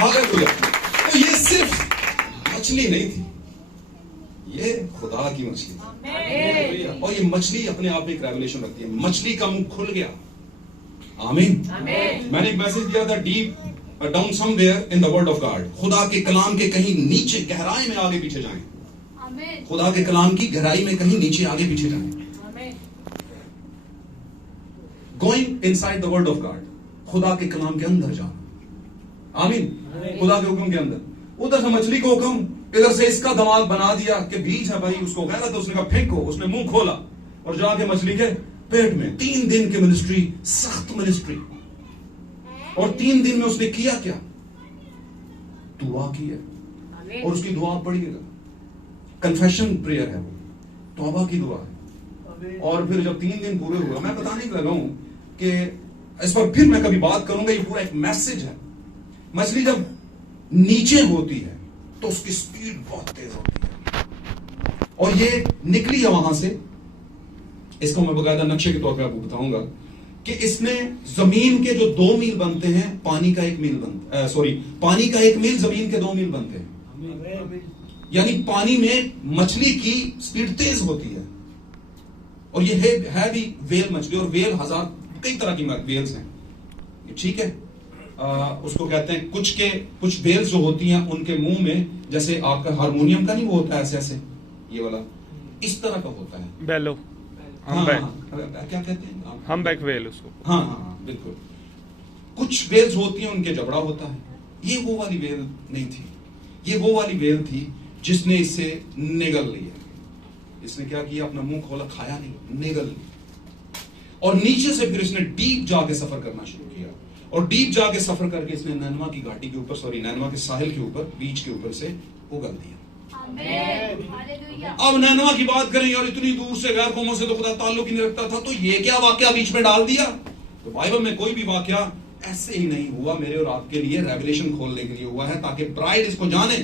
तो ये सिर्फ मछली नहीं थी, ये खुदा की मछली थी। और ये मछली अपने आप में एक रेवलेशन रखती है। मछली का मुंह खुल गया। आमीन। मैंने एक मैसेज दिया था, deep down somewhere in the word of God. खुदा के कलाम के कहीं नीचे गहराई में आगे पीछे जाएं। खुदा के कलाम की गहराई में कहीं नीचे आगे पीछे जाएं। Going inside the word of God, खुदा के कलाम के अंदर जाना। आमीन। खुदा के हुक्म के अंदर। उधर से मछली को हुक्म, इधर से इसका दिमाग बना दिया कि बीज है भाई, उसको कह रहा था, उसने कहा फेंको। उसने मुंह खोला और जाके मछली के पेट में। 3 दिन की मिनिस्ट्री, सख्त मिनिस्ट्री। और 3 दिन में उसने किया क्या? दुआ की है। और उसकी दुआ पढ़िएगा, कन्फेशन प्रेयर है वो, तौबा की दुआ है। और फिर जब 3 दिन पूरे हुए, मैं बताने लगा हूं कि इस पर फिर मैं कभी बात करूंगा, ये पूरा एक मैसेज है। मछली जब नीचे होती है तो उसकी स्पीड बहुत तेज होती है, और ये निकली है वहां से। इसको मैं बकायदा नक्शे के तौर पर आपको बताऊंगा कि इसमें जमीन के जो 2 मील बनते हैं, पानी का 1 मील बनता, पानी का 1 मील, जमीन के 2 मील बनते हैं। यानी पानी में मछली की स्पीड तेज होती है। और ये है भी वेल मछली, और वेल कई तरह की वेल्स हैं, ठीक है। उसको कहते हैं कुछ वेल्स जो होती हैं उनके मुंह में जैसे आपका हारमोनियम का नहीं वो होता है ऐसे ऐसे, ये वाला इस तरह का होता है, बेलो, हाँ, क्या कहते हैं हम बैक वेल उसको। हाँ हाँ बिल्कुल। कुछ वेल्स होती हैं उनके जबड़ा होता है, ये वो वाली वेल नहीं थी, ये वो वाली वेल थी जिसने इसे निगल लिया। इसने क्या किया, अपना मुंह खोला, खाया नहीं, निगल लिया। और नीचे से फिर इसने डीप जाके सफर करना शुरू किया, और डीप जाके सफर करके इसने नैनवा की घाटी के ऊपर, सॉरी नैनवा के साहिल के ऊपर, बीच के ऊपर से उगल दिया। अब नैनवा की बात करें यार, इतनी दूर से गैर कौमों से तो खुदा ताल्लुक ही नहीं रखता था, तो ये क्या वाकया बीच में डाल दिया? तो बाइबल में कोई भी वाकया ऐसे ही नहीं हुआ, मेरे और आपके लिए रेवलेशन खोलने के लिए हुआ है, ताकि ब्राइड इसको जाने,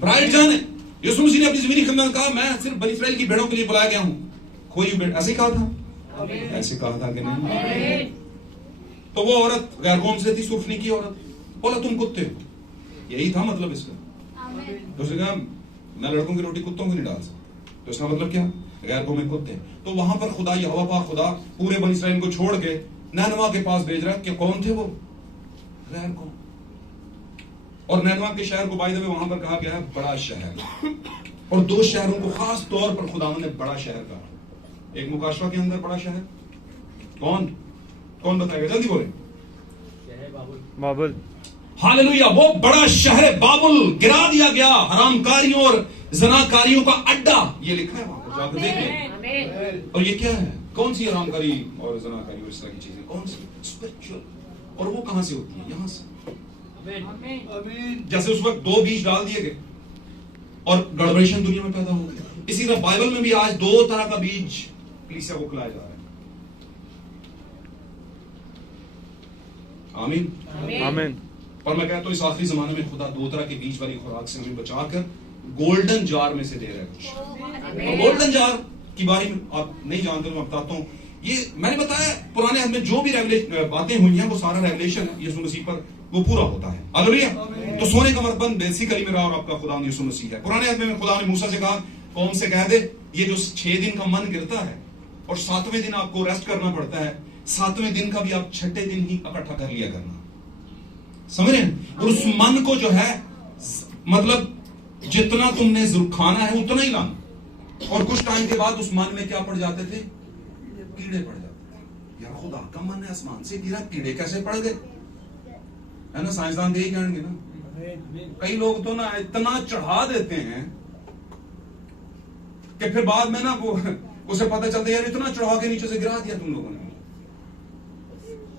ब्राइड जाने। यीशु मसीह ने अपनी ज़मीनी खिदमत में कहा, मैं सिर्फ बनी इस्राएल की भेड़ों के लिए बुलाया गया हूं, कोई भेड़, ऐसे ही कहा था, ऐसे कहा था कि नहीं? तो वो औरत गैर कौम से थी, सुर्फनी की औरत, बोला तुम कुत्ते हो, यही था मतलब इसका। तो उसने कहा मैं लड़कों की रोटी कुत्तों को नहीं डाल सकता, तो इसका मतलब क्या, गैर कौम में कुत्ते। तो वहां पर खुदा यहोवा पाक खुदा पूरे बनी इस्राएल को छोड़ के नैनवा के पास भेज रहा है कि कौन थे वो, गैर कौम। और नैनवा के शहर को बाय द वे वहां पर कहा गया है बड़ा शहर, और दो शहरों को खास तौर पर खुदा ने बड़ा शहर कहा। एक मुकाशवा के अंदर बड़ा शहर, कौन कौन बताएगा, जल्दी बोले। बाबुल, हालेलुया, वो बड़ा शहर बाबुल गिरा दिया गया, हरामकारियों और जनाकारियों का अड्डा, ये लिखा है वहां पर, जाकर देख लें। और ये क्या है, कौन सी हरामकारी और जनाकारी और इस तरह की चीजें, कौन सी स्पिरिचुअल, और वो कहां से होती है, यहां से। जैसे उस वक्त 2 बीज डाल दिए गए और गड़बड़ेशन दुनिया में पैदा हो गया, इसी तरह बाइबल में भी आज 2 तरह का बीज कलीसिया को खिलाया जा रहा है। आमीन आमीन। और मैं कहता हूं इस आखिरी जमाने में खुदा 2 तरह के बीज वाली खुराक से हमें बचाकर गोल्डन जार में से दे रहा है कुछ। और गोल्डन जार की बारे में आप नहीं जानते, मैं बताता हूं। ये मैंने बताया पुराने में जो भी बातें हुई हैं, वो सारा रेवलेशन यीशु मसीह पर वो पूरा होता है। हालेलुया। तो सोने का मर्तबन बेसिकली मेरा और आपका खुदा यीशु मसीह है। पुराने में खुदा ने मूसा से कहा, कौम से कह दे ये जो 6 दिन का मन गिरता है और 7वें दिन आपको रेस्ट करना पड़ता है, 7वें दिन का भी आप 6ठे दिन ही इकट्ठा कर लिया करना। समझ रहे हैं? और उस मन को जो है, मतलब जितना तुमने खाना है उतना ही लाना। और कुछ टाइम के बाद उस मन में क्या पड़ जाते थे, कीड़े पड़ जाते थे। यार खुदा का मन है, आसमान से गिरा, कीड़े कैसे पड़ गए, है ना? साइंसदान यही कहेंगे ना। कई लोग तो ना इतना चढ़ा देते हैं कि फिर बाद में ना वो उसे पता चलता है यार इतना चढ़ा के नीचे से गिरा दिया तुम लोगों ने।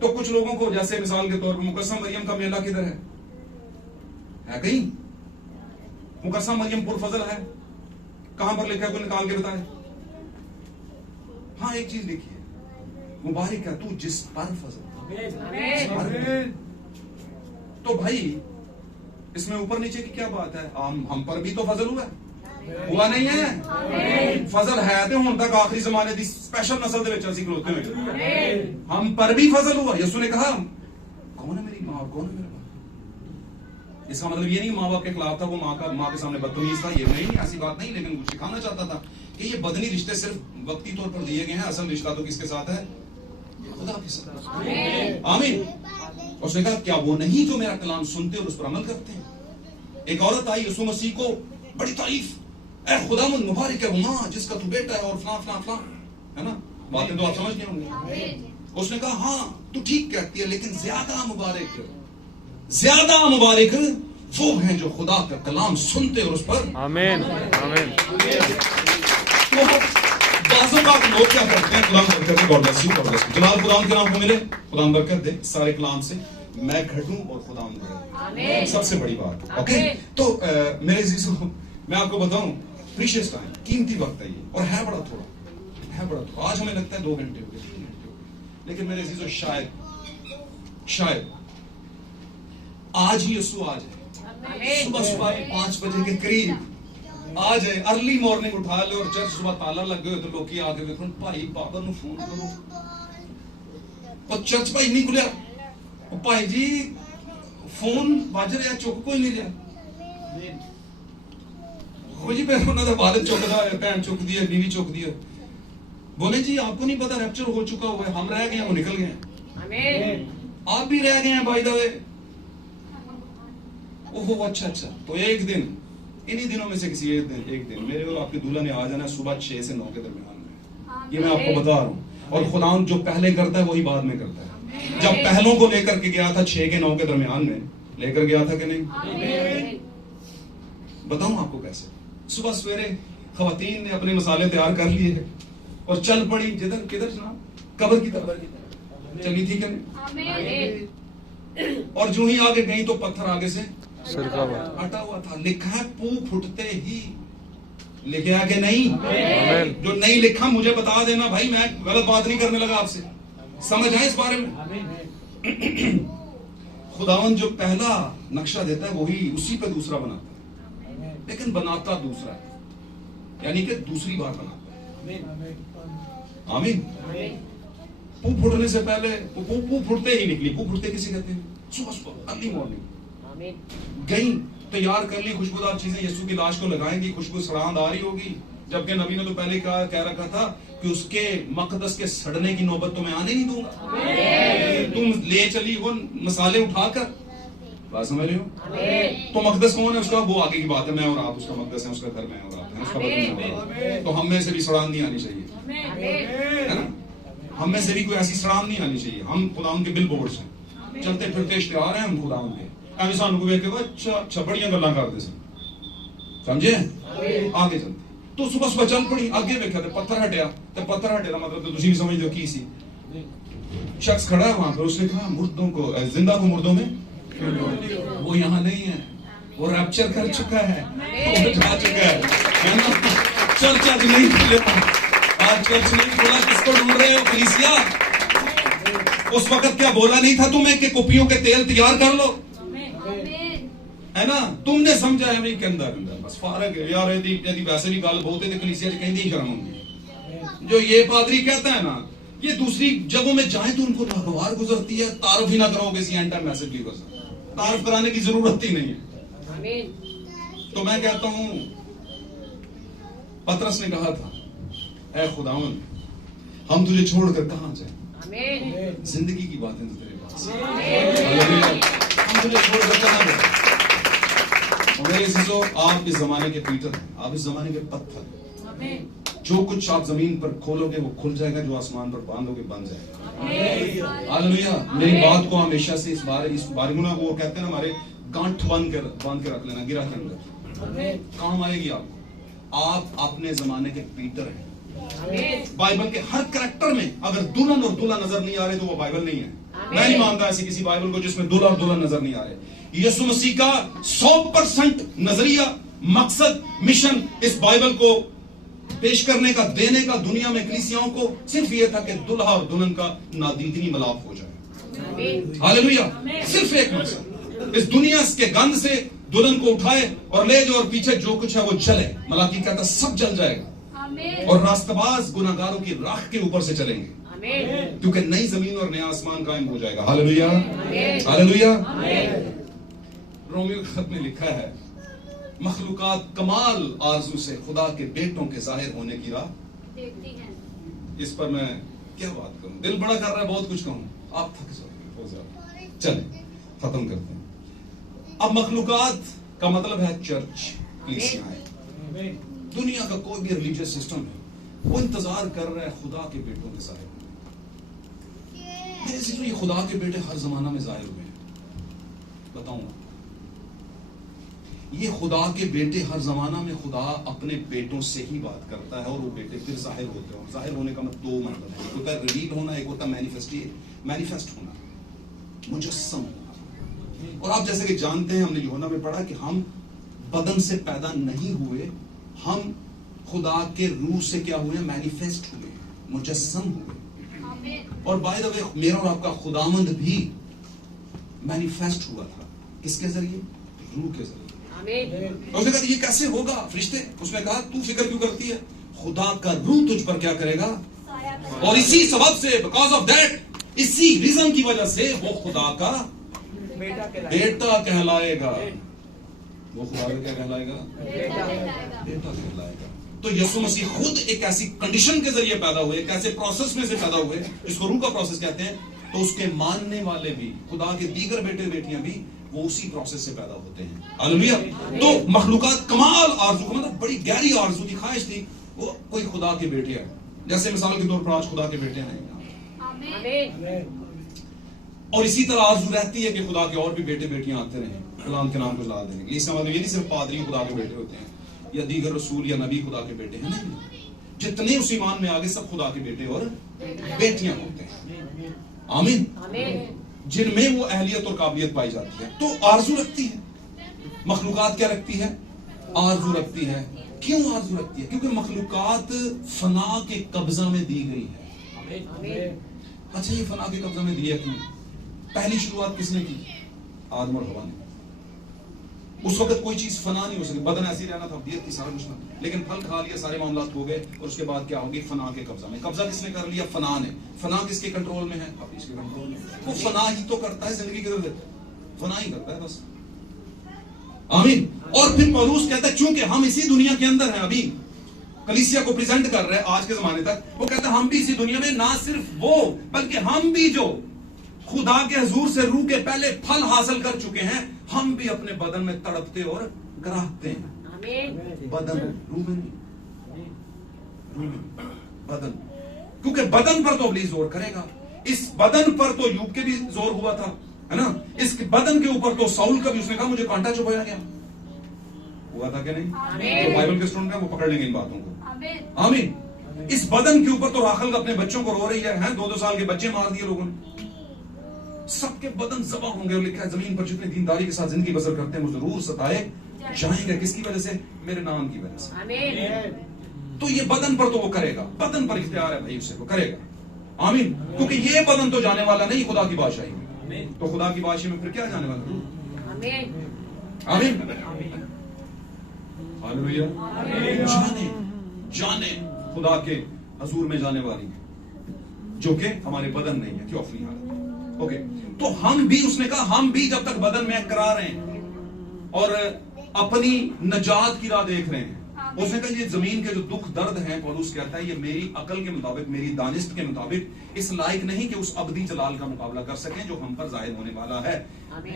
तो कुछ लोगों को, जैसे मिसाल के तौर पर मुकस्सम मरियम का मेला किधर है कहीं? मुकस्सम मरियम पुरफजल है, कहां पर लिखा है, कोई निकाल के बताए। हाँ एक चीज लिखी है, मुबारक है तू जिस पर फजल। तो भाई इसमें ऊपर नीचे की क्या बात है? हम पर भी तो फजल हुआ नहीं है? फजल है तो हुण तक आखिरी जमाने की स्पेशल नस्ल दे विच असीं खलोते हुए, हम पर भी फजल हुआ। यीशु ने कहा कौन है मेरी माँ और कौन है मेरा बाप। इसका मतलब ये नहीं माँ बाप के खिलाफ था, वो माँ के सामने बदतमीज था, ये नहीं, ऐसी बात नहीं। लेकिन वो सिखाना चाहता था कि ये बदनी रिश्ते सिर्फ वक्ती तौर पर दिए गए हैं, असल रिश्ता तो किसके साथ है? खुदा के साथ। आमीन। उसने कहा क्या वो नहीं जो मेरा कलाम सुनते और उस पर अमल करते हैं? एक औरत आई यीशु मसीह को बड़ी तारीफ, ऐ खुदावंद मुबारक है वो माँ जिसका तू बेटा है, और फलां फलां फलां, है ना? बातें तो आप समझ गए होंगे। उसने कहा हाँ तू ठीक कहती है, लेकिन ज्यादा मुबारक वो हैं जो खुदा का कलाम सुनते और उस पर। आमीन आमीन। तो बाज़ों का लोग क्या करते हैं, खुदा बरकत दे, God bless you, God bless you. जलाल खुदा के नाम को मिले, खुदा बरकत दे सारे कलाम से, मैं घटूं और खुदा बढ़े, सबसे बड़ी बात। ओके तो मेरे जीसू, मैं आपको बताऊं, प्रीशियस टाइम, कीमती वक्त है ये, और है बड़ा थोड़ा। आज हमें लगता है 2 घंटे हो गए, 3 घंटे हो गए, लेकिन मेरे जीसू शायद आज ही यीशु आ जाए, सुबह 5 बजे के करीब आ जाए, अर्ली मॉर्निंग उठा ले, और चर्च सुबह ताला लगे हो तो लोग आके देखो भाई बाबा नु फोन करो, और चर्च भाई नहीं खुलिया, भाई जी फोन बज रहा, चुक कोई नहीं रहा। हो जी उन्होंने वालिद चुकदा है, भैन चुकदी है, बीवी चुकदी है। बोले जी आपको नहीं पता रैप्चर हो चुका हुआ है, हम रह गए हैं, वो निकल गए हैं, आप भी रह गए हैं बाय द वे। ओहो अच्छा। तो एक दिन इन्हीं दिनों में से किसी एक दिन मेरे और आपके दूल्हा ने आ जाना है सुबह 6 से 9 के दरमियान में। ये मैं आपको बता रहा हूँ। और खुदा जो पहले करता है वही बाद में करता है। जब पहलों को लेकर के गया था 6 के 9 के दरमियान में, लेकर गया था कि नहीं? बताऊं आपको कैसे? सुबह सवेरे खवातीन ने अपने मसाले तैयार कर लिए और चल पड़ी जिधर किधर जनाब कब्र की तरफ चली थी कि नहीं? और जो ही आगे गई तो पत्थर आगे से हटा हुआ था। लिखा है पू फुटते ही, लिखे है कि नहीं? जो नहीं लिखा मुझे बता देना भाई, मैं गलत बात नहीं करने लगा आपसे। समझ आए इस बारे में? खुदावन जो पहला नक्शा देता है वही उसी पे दूसरा बनाता है, लेकिन बनाता दूसरा है, यानी कि दूसरी बार बनाता है। आमीन। पू फुटने से पहले पू फुटते ही निकली। पू फुटते किसी कहते हैं? सुबह सुबह अर्ली मॉर्निंग गई, तैयार कर ली खुशबूदार चीजें, यीशु की लाश को लगाएंगी, खुशबू सड़ांद आ रही होगी। जबकि नबी ने तो पहले कह रखा था कि उसके मकदस के सड़ने की नौबत तो मैं आने नहीं दूंगा। तुम ले चली वो मसाले उठाकर, बात समझ रहे हो? तो मकदस कौन है उसका? वो आगे की बात है। मैं और आप उसका मकदस है, उसका घर मैं और आप है, उसका बदन। तो हम में से भी सड़ांद नहीं आनी चाहिए, है ना? हम में से भी कोई ऐसी सड़ांद नहीं आनी चाहिए। हम खुदावन के बिल बोर्ड हैं, चलते फिरते इश्तिहार हैं हम खुदावन के। ऐसे सानू को देख के अच्छा बड़ियां गल्लां करते सन, समझे? आगे चलते तो सुबह सुबह चल पड़ी। आगे देखा तो पत्थर हटिया, तो पत्थर हटे का मतलब तो तुम समझ दो की सी। शख्स खड़ा है वहां पर, उसने कहा मुर्दों को, जिंदा को मुर्दों में वो यहाँ नहीं है, वो रैप्चर कर चुका है, वो जा चुका है ना? चर्च आज नहीं खुलेगा, आज चर्च नहीं खुला। किसको ढूंढ रहे हो कलीसिया? उस वक्त क्या बोला नहीं था तुम्हें कि कुपियों के तेल तैयार कर लो, है ना? तुमने समझा है नहीं के अंदर बस फारक है यार। यदि वैसे भी गल बहुत है तो कलीसिया कहती ही शर्म होगी। जो ये पादरी कहता है ना, ये दूसरी जगहों में जाए तो उनको नागवार गुजरती है। तारुफ ही ना करो किसी एंड टाइम मैसेज लीवर से, तारुफ कराने की जरूरत ही नहीं है। तो मैं कहता हूं, पतरस ने कहा था, ऐ खुदावन हम तुझे छोड़कर कहां जाए? जिंदगी की बातें तो तेरे पास, हम तुझे छोड़कर कहां जाए? मेरे चीजों, आप इस जमाने के पीटर हैं, आप इस जमाने के पत्थर। जो कुछ आप जमीन पर खोलोगे वो खुल जाएगा, जो आसमान पर बांधोगे बन जाएगा। हालेलुया। मेरी बात को हमेशा से इस बारे में ना, वो कहते हैं ना हमारे गांठ बांध के रख लेना गिरा के अंदर, काम आएगी आपको। आप अपने जमाने के पीटर हैं। बाइबल के हर कैरेक्टर में अगर दुल्हन और दूल्हा नजर नहीं आ रहे तो वो बाइबल नहीं है। मैं नहीं मानता ऐसी किसी बाइबल को जिसमें दूल्हा और दुल्हन नजर नहीं आ रहे। यीशु मसीह का 100% नजरिया, मकसद, मिशन इस बाइबल को पेश करने का, देने का दुनिया में कलीसियाओं को सिर्फ ये था कि दुल्हा और दुल्हन का नादीदनी मिलाप हो जाए। हालेलुया। सिर्फ एक मकसद, इस दुनिया के गंध से दुल्हन को उठाए और ले जाओ, और पीछे जो कुछ है वो जले। मलाकी कहता सब जल जाएगा और रास्तबाज गुनाहगारों की राख के ऊपर से चलेंगे, क्योंकि नई जमीन और नया आसमान कायम हो जाएगा। Hallelujah, hallelujah. रोमियो खत में लिखा है, मखलूकात कमाल आरजू से खुदा के बेटों के जाहिर होने की राह देखती है। इस पर मैं क्या बात करूं, दिल बड़ा कर रहा है, बहुत कुछ कहूं, आप थक जाओगे। चले खत्म करते हैं। अब मखलूकात का मतलब है चर्च, कलीसियाएं। दुनिया का कोई भी रिलीजियस सिस्टम है वो इंतजार कर रहा है खुदा के बेटों के जाहिर होने। ये खुदा के बेटे हर जमाना में जाहिर हुए हैं। बताऊंगा, ये खुदा के बेटे हर जमाना में खुदा अपने बेटों से ही बात करता है और वो बेटे फिर जाहिर होते हैं। जाहिर होने का मतलब दो मतलब है, एक होता है रिवील होना, एक होता है मैनिफेस्ट होना, मुजस्सम होना। और आप जैसे कि जानते हैं, हमने यूहन्ना में पढ़ा कि हम बदन से पैदा नहीं हुए, हम खुदा के रूह से क्या हुए? मैनिफेस्ट हुए, मुजस्सम हुए। और बाय द वे मेरा और आपका खुदावंद भी मैनिफेस्ट हुआ था, किसके जरिए? रूह के जरिए। उसने कहा ये कैसे होगा फरिश्ते? उसने कहा तू फिक्र क्यों करती है, खुदा का रूह तुझ पर क्या करेगा, और इसी सबब से, बिकॉज ऑफ दैट, इसी रीजन की वजह से वो खुदा का बेटा कहलाएगा। वो खुदा का क्या कहलाएगा? बेटा कहलाएगा। तो यीशु मसीह खुद एक ऐसी कंडीशन के जरिए पैदा हुए, एक ऐसे प्रोसेस में से पैदा हुए जिसको रूह का प्रोसेस कहते हैं। तो उसके मानने वाले भी, खुदा के दीगर बेटे बेटियां भी वो उसी प्रोसेस से पैदा होते हैं। हालेलुया। तो मखलूकात कमाल आरज़ू, मतलब बड़ी गहरी आरज़ू थी, ख्वाहिश थी, वो कोई खुदा के बेटे हैं, जैसे मिसाल के तौर पर आज खुदा के बेटे हैं, और इसी तरह आरज़ू रहती है कि खुदा के और भी बेटे बेटियां आते रहे, कलाम के नाम को जला देंगे। इसका मतलब ये नहीं सिर्फ पादरी खुदा के बेटे होते हैं या दीगर रसूल या नबी खुदा के बेटे हैं, नहीं, जितने उस ईमान में आगे सब खुदा के बेटे और बेटियां होते हैं। आमीन। जिनमें वो अहलियत और काबिलियत पाई जाती है। तो आरज़ू रखती है मखलूकात, क्या रखती है? आरज़ू रखती है। क्यों आरज़ू रखती है? क्योंकि मखलूकात फना के कब्जा में दी गई है। अच्छा, ये फना के कब्जा में दिया क्यों? पहली शुरुआत किसने की? आदम और हवा ने। उस वक्त कोई चीज फना नहीं हो सकी, बदन ऐसी रहना था, दियत थी, सारा कुछ था, लेकिन फल खा लिया, सारे मामला हो गए, और उसके बाद क्या होगी? फना के कब्जा में। कब्जा किसने कर लिया? फना ने। फना किसके कंट्रोल में है? अब इसके कंट्रोल में। वो फना ही तो करता है जिंदगी के, फना ही करता है बस। आमीन। और फिर पौलुस कहता है चूंकि हम इसी दुनिया के अंदर हैं, अभी कलीसिया को प्रेजेंट कर रहे हैं आज के जमाने तक, वो कहता है हम भी इसी दुनिया में, ना सिर्फ वो बल्कि हम भी जो खुदा के हजूर से रूह के पहले फल हासिल कर चुके हैं, हम भी अपने बदन में तड़पते और कराहते हैं। बदन, रूह में, बदन, क्योंकि बदन पर तो इब्लीस जोर करेगा। इस बदन पर तो यूब के भी जोर हुआ था, है ना? इस बदन के ऊपर तो साउल का भी, उसने कहा मुझे कांटा चुभाया गया, हुआ था कि नहीं? तो बाइबल के स्टूडेंट हैं वो पकड़ लेंगे इन बातों को। आमीन। इस बदन के ऊपर तो राखल अपने बच्चों को रो रही है, 2-2 साल के बच्चे मार दिए लोगों ने। सबके बदन ज़बा होंगे, और लिखा है जमीन पर जितने दीनदारी के साथ जिंदगी बसर करते हैं वो जरूर सताए जाएंगे। किसकी वजह से? मेरे नाम की वजह से। तो ये बदन पर तो वो करेगा, बदन पर इख्तियार है भाई, उसे वो करेगा। आमीन। क्योंकि ये बदन तो जाने वाला नहीं खुदा की बादशाही में, तो खुदा की बादशाही में फिर क्या जाने वाला? आमीन। हालेलुया। जाने जाने खुदा के हजूर में जाने वाली, जो कि हमारे बदन नहीं है, क्यों अपनी हालत। ओके, तो हम भी, उसने कहा हम भी जब तक बदन में करा रहे हैं और अपनी नजात की राह देख रहे हैं, उसने कहा ये जमीन के जो दुख दर्द हैं, पौलुस कहता है ये मेरी अकल के मुताबिक, मेरी दानिश्त के मुताबिक इस लायक नहीं कि उस अबदी जलाल का मुकाबला कर सकें जो हम पर जाहिर होने वाला है।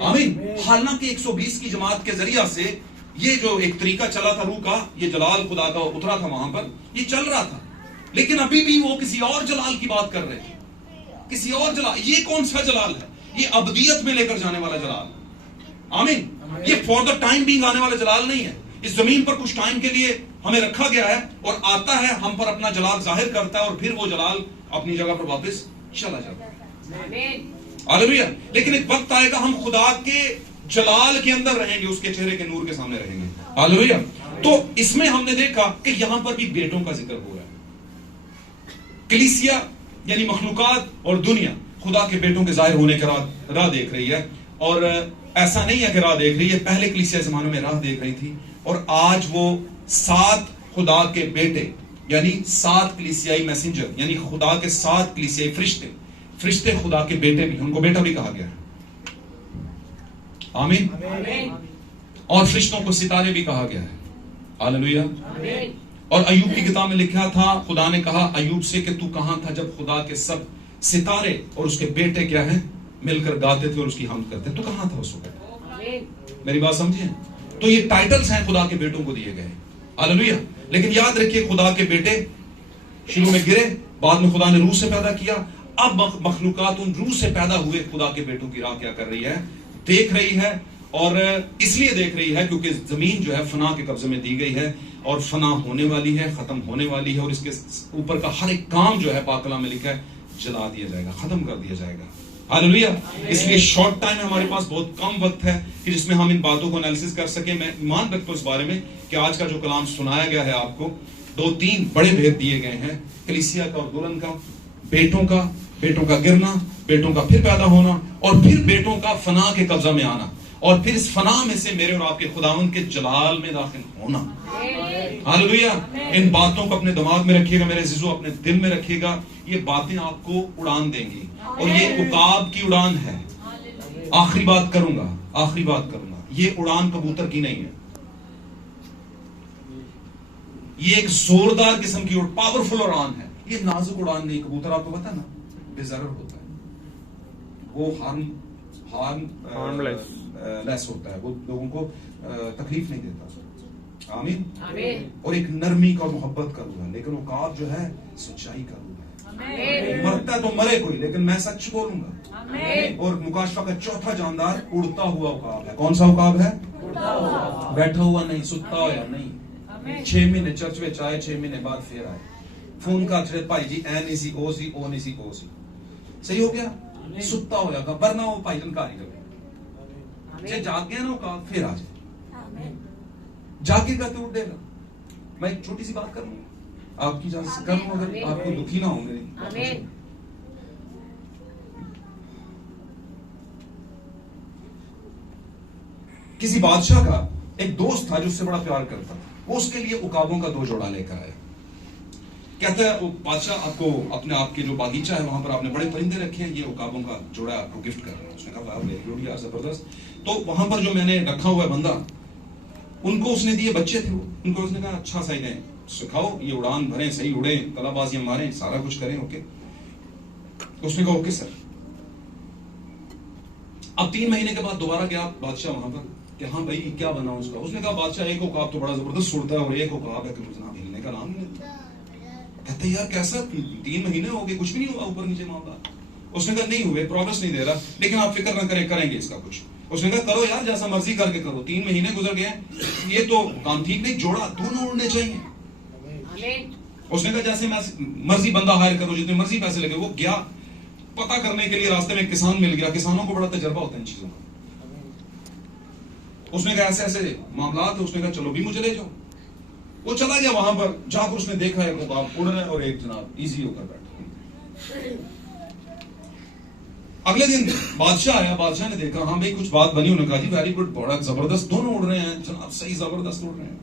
आमीन। हालांकि 120 की जमात के जरिया से ये जो एक तरीका चला था रूह का, ये जलाल खुदा का उतरा था वहां पर, ये चल रहा था, लेकिन अभी भी वो किसी और जलाल की बात कर रहे थे, किसी और जलाल। ये कौन सा जलाल है? ये अबदियत में लेकर जाने वाला जलाल। आमीन। ये फॉर द टाइम बीइंग आने वाला जलाल नहीं है। इस जमीन पर कुछ टाइम के लिए हमें रखा गया है, और आता है, हम पर अपना जलाल जाहिर करता है, और फिर वो जलाल अपनी जगह पर वापस चला जाता है। हालेलुया। लेकिन एक वक्त आएगा हम खुदा के जलाल के अंदर रहेंगे, उसके चेहरे के नूर के सामने रहेंगे। हालेलुया। तो इसमें हमने देखा कि यहां पर भी बेटों का जिक्र हो रहा है। कलीसिया यानी मखलूकात और दुनिया खुदा के बेटों के जाहिर होने का राह देख रही है, और ऐसा नहीं है कि राह देख रही है, पहले कलीसिया जमानों में राह देख रही थी, और आज वो 7 खुदा के बेटे यानी 7 कलीसियाई मैसेंजर, यानी खुदा के 7 कलीसियाई फरिश्ते खुदा के बेटे भी, उनको बेटा भी कहा गया है। आमीन। और फरिश्तों को सितारे भी कहा गया है। हालेलुया। और अय्यूब की किताब में लिखा था, खुदा ने कहा अय्यूब से कि तू कहां था जब खुदा के सब सितारे और उसके बेटे क्या है मिलकर गाते थे और उसकी हमद करते, तू कहां था उस वक्त? मेरी बात समझिए। तो ये टाइटल्स हैं खुदा के बेटों को दिए गए। हालेलुया। लेकिन याद रखिए, खुदा के बेटे शुरू में गिरे, बाद में खुदा ने रूह से पैदा किया, अब मखलूकात उन रूह से पैदा हुए खुदा के बेटों की राह क्या कर रही है? देख रही है। और इसलिए देख रही है क्योंकि जमीन जो है फना के कब्जे में दी गई है, और फना होने वाली है, खत्म होने वाली है, और इसके ऊपर का हर एक काम जो है पाक कलाम में लिखा है जला दिया जाएगा, खत्म कर दिया जाएगा। हालेलुया। इसलिए शॉर्ट टाइम है हमारे पास, बहुत कम वक्त है कि जिसमें हम इन बातों को एनालिसिस कर सके। मैं ईमान रखता हूं इस बारे में कि आज का जो कलाम सुनाया गया है आपको, 2-3 बड़े भेद दिए गए हैं, कलीसिया का और दुल्हन का, बेटों का गिरना, बेटों का फिर पैदा होना, और फिर बेटों का फना के कब्जा में आना, और फिर इस फना में से मेरे और आपके खुदावंद के जलाल में दाखिल होना। हालेलुया। इन बातों को अपने दिमाग में रखिएगा मेरे अजीजों, अपने दिल में रखिएगा। ये बातें आपको उड़ान देंगी, और ये उकाब की उड़ान है। आखिरी बात करूंगा, ये उड़ान कबूतर की नहीं है, ये एक जोरदार किस्म की पावरफुल उड़ान है। ये नाजुक उड़ान नहीं। कबूतर आपको पता ना बेजर होता है, वो Harmless. लेस होता है, वो लोगों को तकलीफ नहीं देता। आमीन। आमीन। और एक नरमी का और मोहब्बत का रूह है, लेकिन उकाब जो है सच्चाई का रूह है। मरता तो मरे कोई, लेकिन मैं सच बोलूंगा। और मुकाशफा का चौथा जानदार उड़ता हुआ उकाब है। कौन सा उकाब है? बैठा हुआ नहीं, सुता हुआ नहीं। 6 महीने चर्च में आए, 6 महीने बाद फिर आए, फोन का अक्षर भाई जी ए नहीं सी ओ सी ओ नहीं सी ओ सी, सही हो गया। सुता होया का वरना वो भाई जनकारी करे, जे जाग गया ना उकाब फिर आ जाए, जागेगा तो उठेगा। मैं एक छोटी सी बात करूंगा, आपकी जान से करूं, अगर आपको दुखी ना हो मेरी। किसी बादशाह का एक दोस्त था जो उससे बड़ा प्यार करता था, वो उसके लिए उकाबों का 2 जोड़ा लेकर आया। कहता है वो बादशाह, आपको अपने आप के जो बागीचा है वहां पर आपने बड़े परिंदे रखे हैं, ये उकाबों का जोड़ा आपको गिफ्ट कर रहा है। उसने कहा वाह वेरी गुड यार, जबरदस्त। तो वहां पर जो मैंने रखा हुआ है बंदा, उनको उसने दिए, बच्चे थे वो, उनको उसने कहा अच्छा सा इन्हें सिखाओ, ये उड़ान भरें, सही उड़े, कलाबाजियां मारें, सारा कुछ करें, ओके। उसने कहा ओके सर। अब 3 महीने के बाद दोबारा गया बादशाह वहां पर कि हाँ भाई क्या बना उसका। उसने कहा बादशाह एक उकाब तो बड़ा जबरदस्त उड़ता है और एक उकाब है कि जनाब हिलने का नाम नहीं लेता। कहते यार कैसा, 3 महीने हो गए कुछ भी नहीं हुआ ऊपर नीचे मामला। उसने कहा नहीं हुए, प्रॉमिस नहीं दे रहा, लेकिन आप फिक्र ना करें, करेंगे इसका कुछ। उसने कहा करो यार, जैसा मर्जी करके करो। 3 महीने गुजर गए, ये तो काम ठीक नहीं, जोड़ा दोनों उड़ने चाहिए। उसने कहा जैसे मैं मर्जी बंदा हायर करो, जितने मर्जी पैसे लगे। वो गया पता करने के लिए, रास्ते में किसान मिल गया, किसानों को बड़ा तजर्बा होता है इन चीजों का। उसने कहा ऐसे ऐसे मामला थे, उसने कहा चलो भी मुझे ले जाओ। वो चला गया वहां पर, जाकर उसने देखा एक उकाब उड़ रहा है और एक जनाब इजी होकर बैठा। अगले दिन बादशाह आया, बादशाह ने देखा हाँ भाई कुछ बात बनी। उन्होंने कहा जी वेरी गुड, बड़ा जबरदस्त, दोनों उड़ रहे हैं जनाब, सही जबरदस्त उड़ रहे हैं।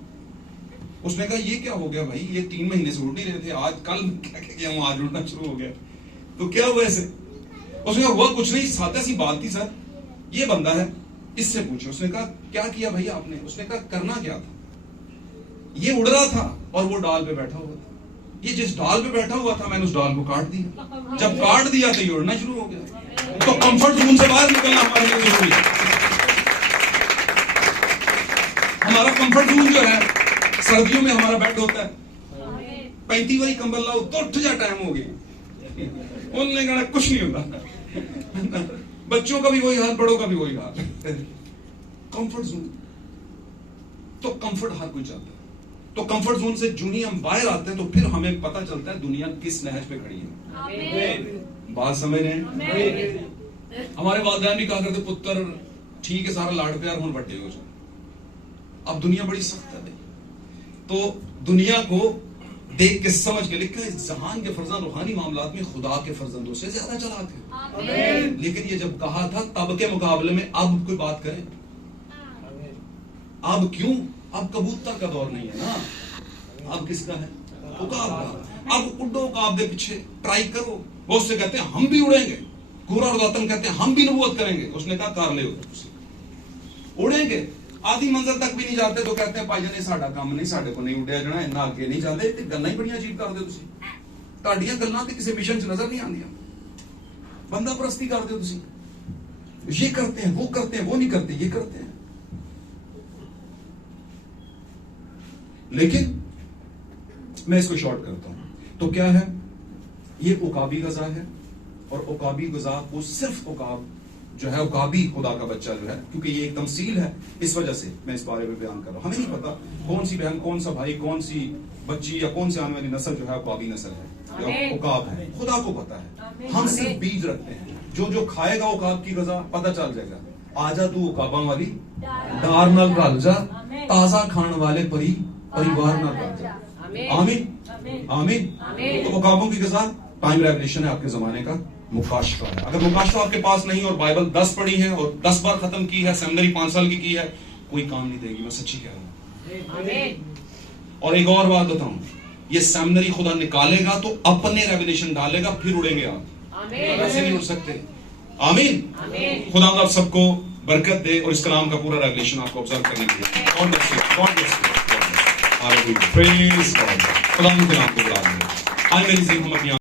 उसने कहा ये क्या हो गया भाई, ये 3 महीने से उड़ नहीं रहे थे, आज कल क्या किया हूं, आज उड़ना शुरू हो गया, तो क्या हुआ ऐसे? उसने कहा हुआ कुछ नहीं, सादा सी बात थी सर, ये बंदा है इससे पूछो। उसने कहा क्या किया भैया आपने? उसने कहा करना क्या था, ये उड़ रहा था और वो डाल पे बैठा हुआ था, ये जिस डाल पे बैठा हुआ था मैंने उस डाल को काट दिया, जब काट दिया तो ये उड़ना शुरू हो गया। तो कंफर्ट जोन से बाहर निकलना हमारे लिए जरूरी है। हमारा कंफर्ट जोन जो है, सर्दियों में हमारा बेड होता है, 35 वाली कंबल लाओ तो उठ जा, टाइम हो गया, उनने कहना कुछ नहीं होता। बच्चों का भी वही हाल, बड़ों का भी वही हाल। कंफर्ट जोन, तो कंफर्ट हर कोई चाहता है। तो कंफर्ट जोन से जूं ही हम बाहर आते हैं तो फिर हमें पता चलता है दुनिया किस नहज पे खड़ी है। बात समझ रहे हैं? हमारे वालिदैन भी कहा करते पुत्र ठीक है सारा लाड प्यार हूं बटे हो जाए। अब दुनिया बड़ी सख्त है, तो दुनिया को देख के समझ के लिखा है जहान के फर्जंद रूहानी मामलात में खुदा के फर्जंदों से ज्यादा चालाक है। लेकिन ये जब कहा था तब के मुकाबले में अब कोई बात करें, अब क्यों? अब कबूतर का दौर नहीं है ना, अब किसका है? उकाब का। अब उड़ो उकाब के पीछे, ट्राई करो। वो उससे कहते हैं हम भी उड़ेंगे, कुरा और दातन कहते हैं हम भी नबूवत करेंगे। उसने कहा कर ले उड़ेंगे, आधी मंजिल तक भी नहीं जाते तो कहते हैं भाई ने साडा काम नहीं, साडे को नहीं उड़िया जाना, इन्ना आगे नहीं जाते। गल्लां ही बड़ियां अजीब करदे हो तुसीं, तुहाडीआं गल्लां ते किसी मिशन च नजर नहीं आंदियां। बंदा परस्ती करदे हो तुसीं, ये करते हैं वो करते हैं, वो नहीं करते ये करते हैं। लेकिन मैं इसको शॉर्ट करता हूं, तो क्या है ये उकाबी गजा है। और उकाबी गजा वो सिर्फ उकाब जो है, उकाबी खुदा का बच्चा जो है, क्योंकि ये एक तमसील है, इस वजह से मैं इस बारे में बयान कर रहा हूं। हमें नहीं पता कौन सी बहन, कौन सा भाई, कौन सी बच्ची या कौन सी आने वाली नस्ल जो है उकाबी नस्ल है, उकाब है, खुदा को पता है। हम सिर्फ बीज रखते हैं, जो जो खाएगा उकाब की गजा पता चल जाएगा। आजा तू उकाबा वाली डार नाल रल जा, ताजा खाने वाले परिवार नाल रल जा। आमीन आमीन। तो उकाबों की गजा टाइम रेवल्यूशन है, आपके जमाने का मुकाशफा है। अगर मुकाशफा आपके पास नहीं और बाइबल 10 पढ़ी है और 10 बार खत्म की है, सेमिनरी 5 साल की है, कोई काम नहीं देगी, मैं सच्ची कह रहा हूं। और एक और बात बताऊं, ये सेमिनरी खुदा निकालेगा तो अपने रेवल्यूशन डालेगा, फिर उड़ेंगे आप, वैसे नहीं उड़ सकते। आमीन। खुदा आप सबको बरकत दे और इस कलाम का पूरा रेवल्यूशन आपको ऑब्जर्व करने के लिए God bless you, God bless you, hallelujah, praise God. खुदा के नाम को बुला लें। आज मेरी जिंदगी हम अपनी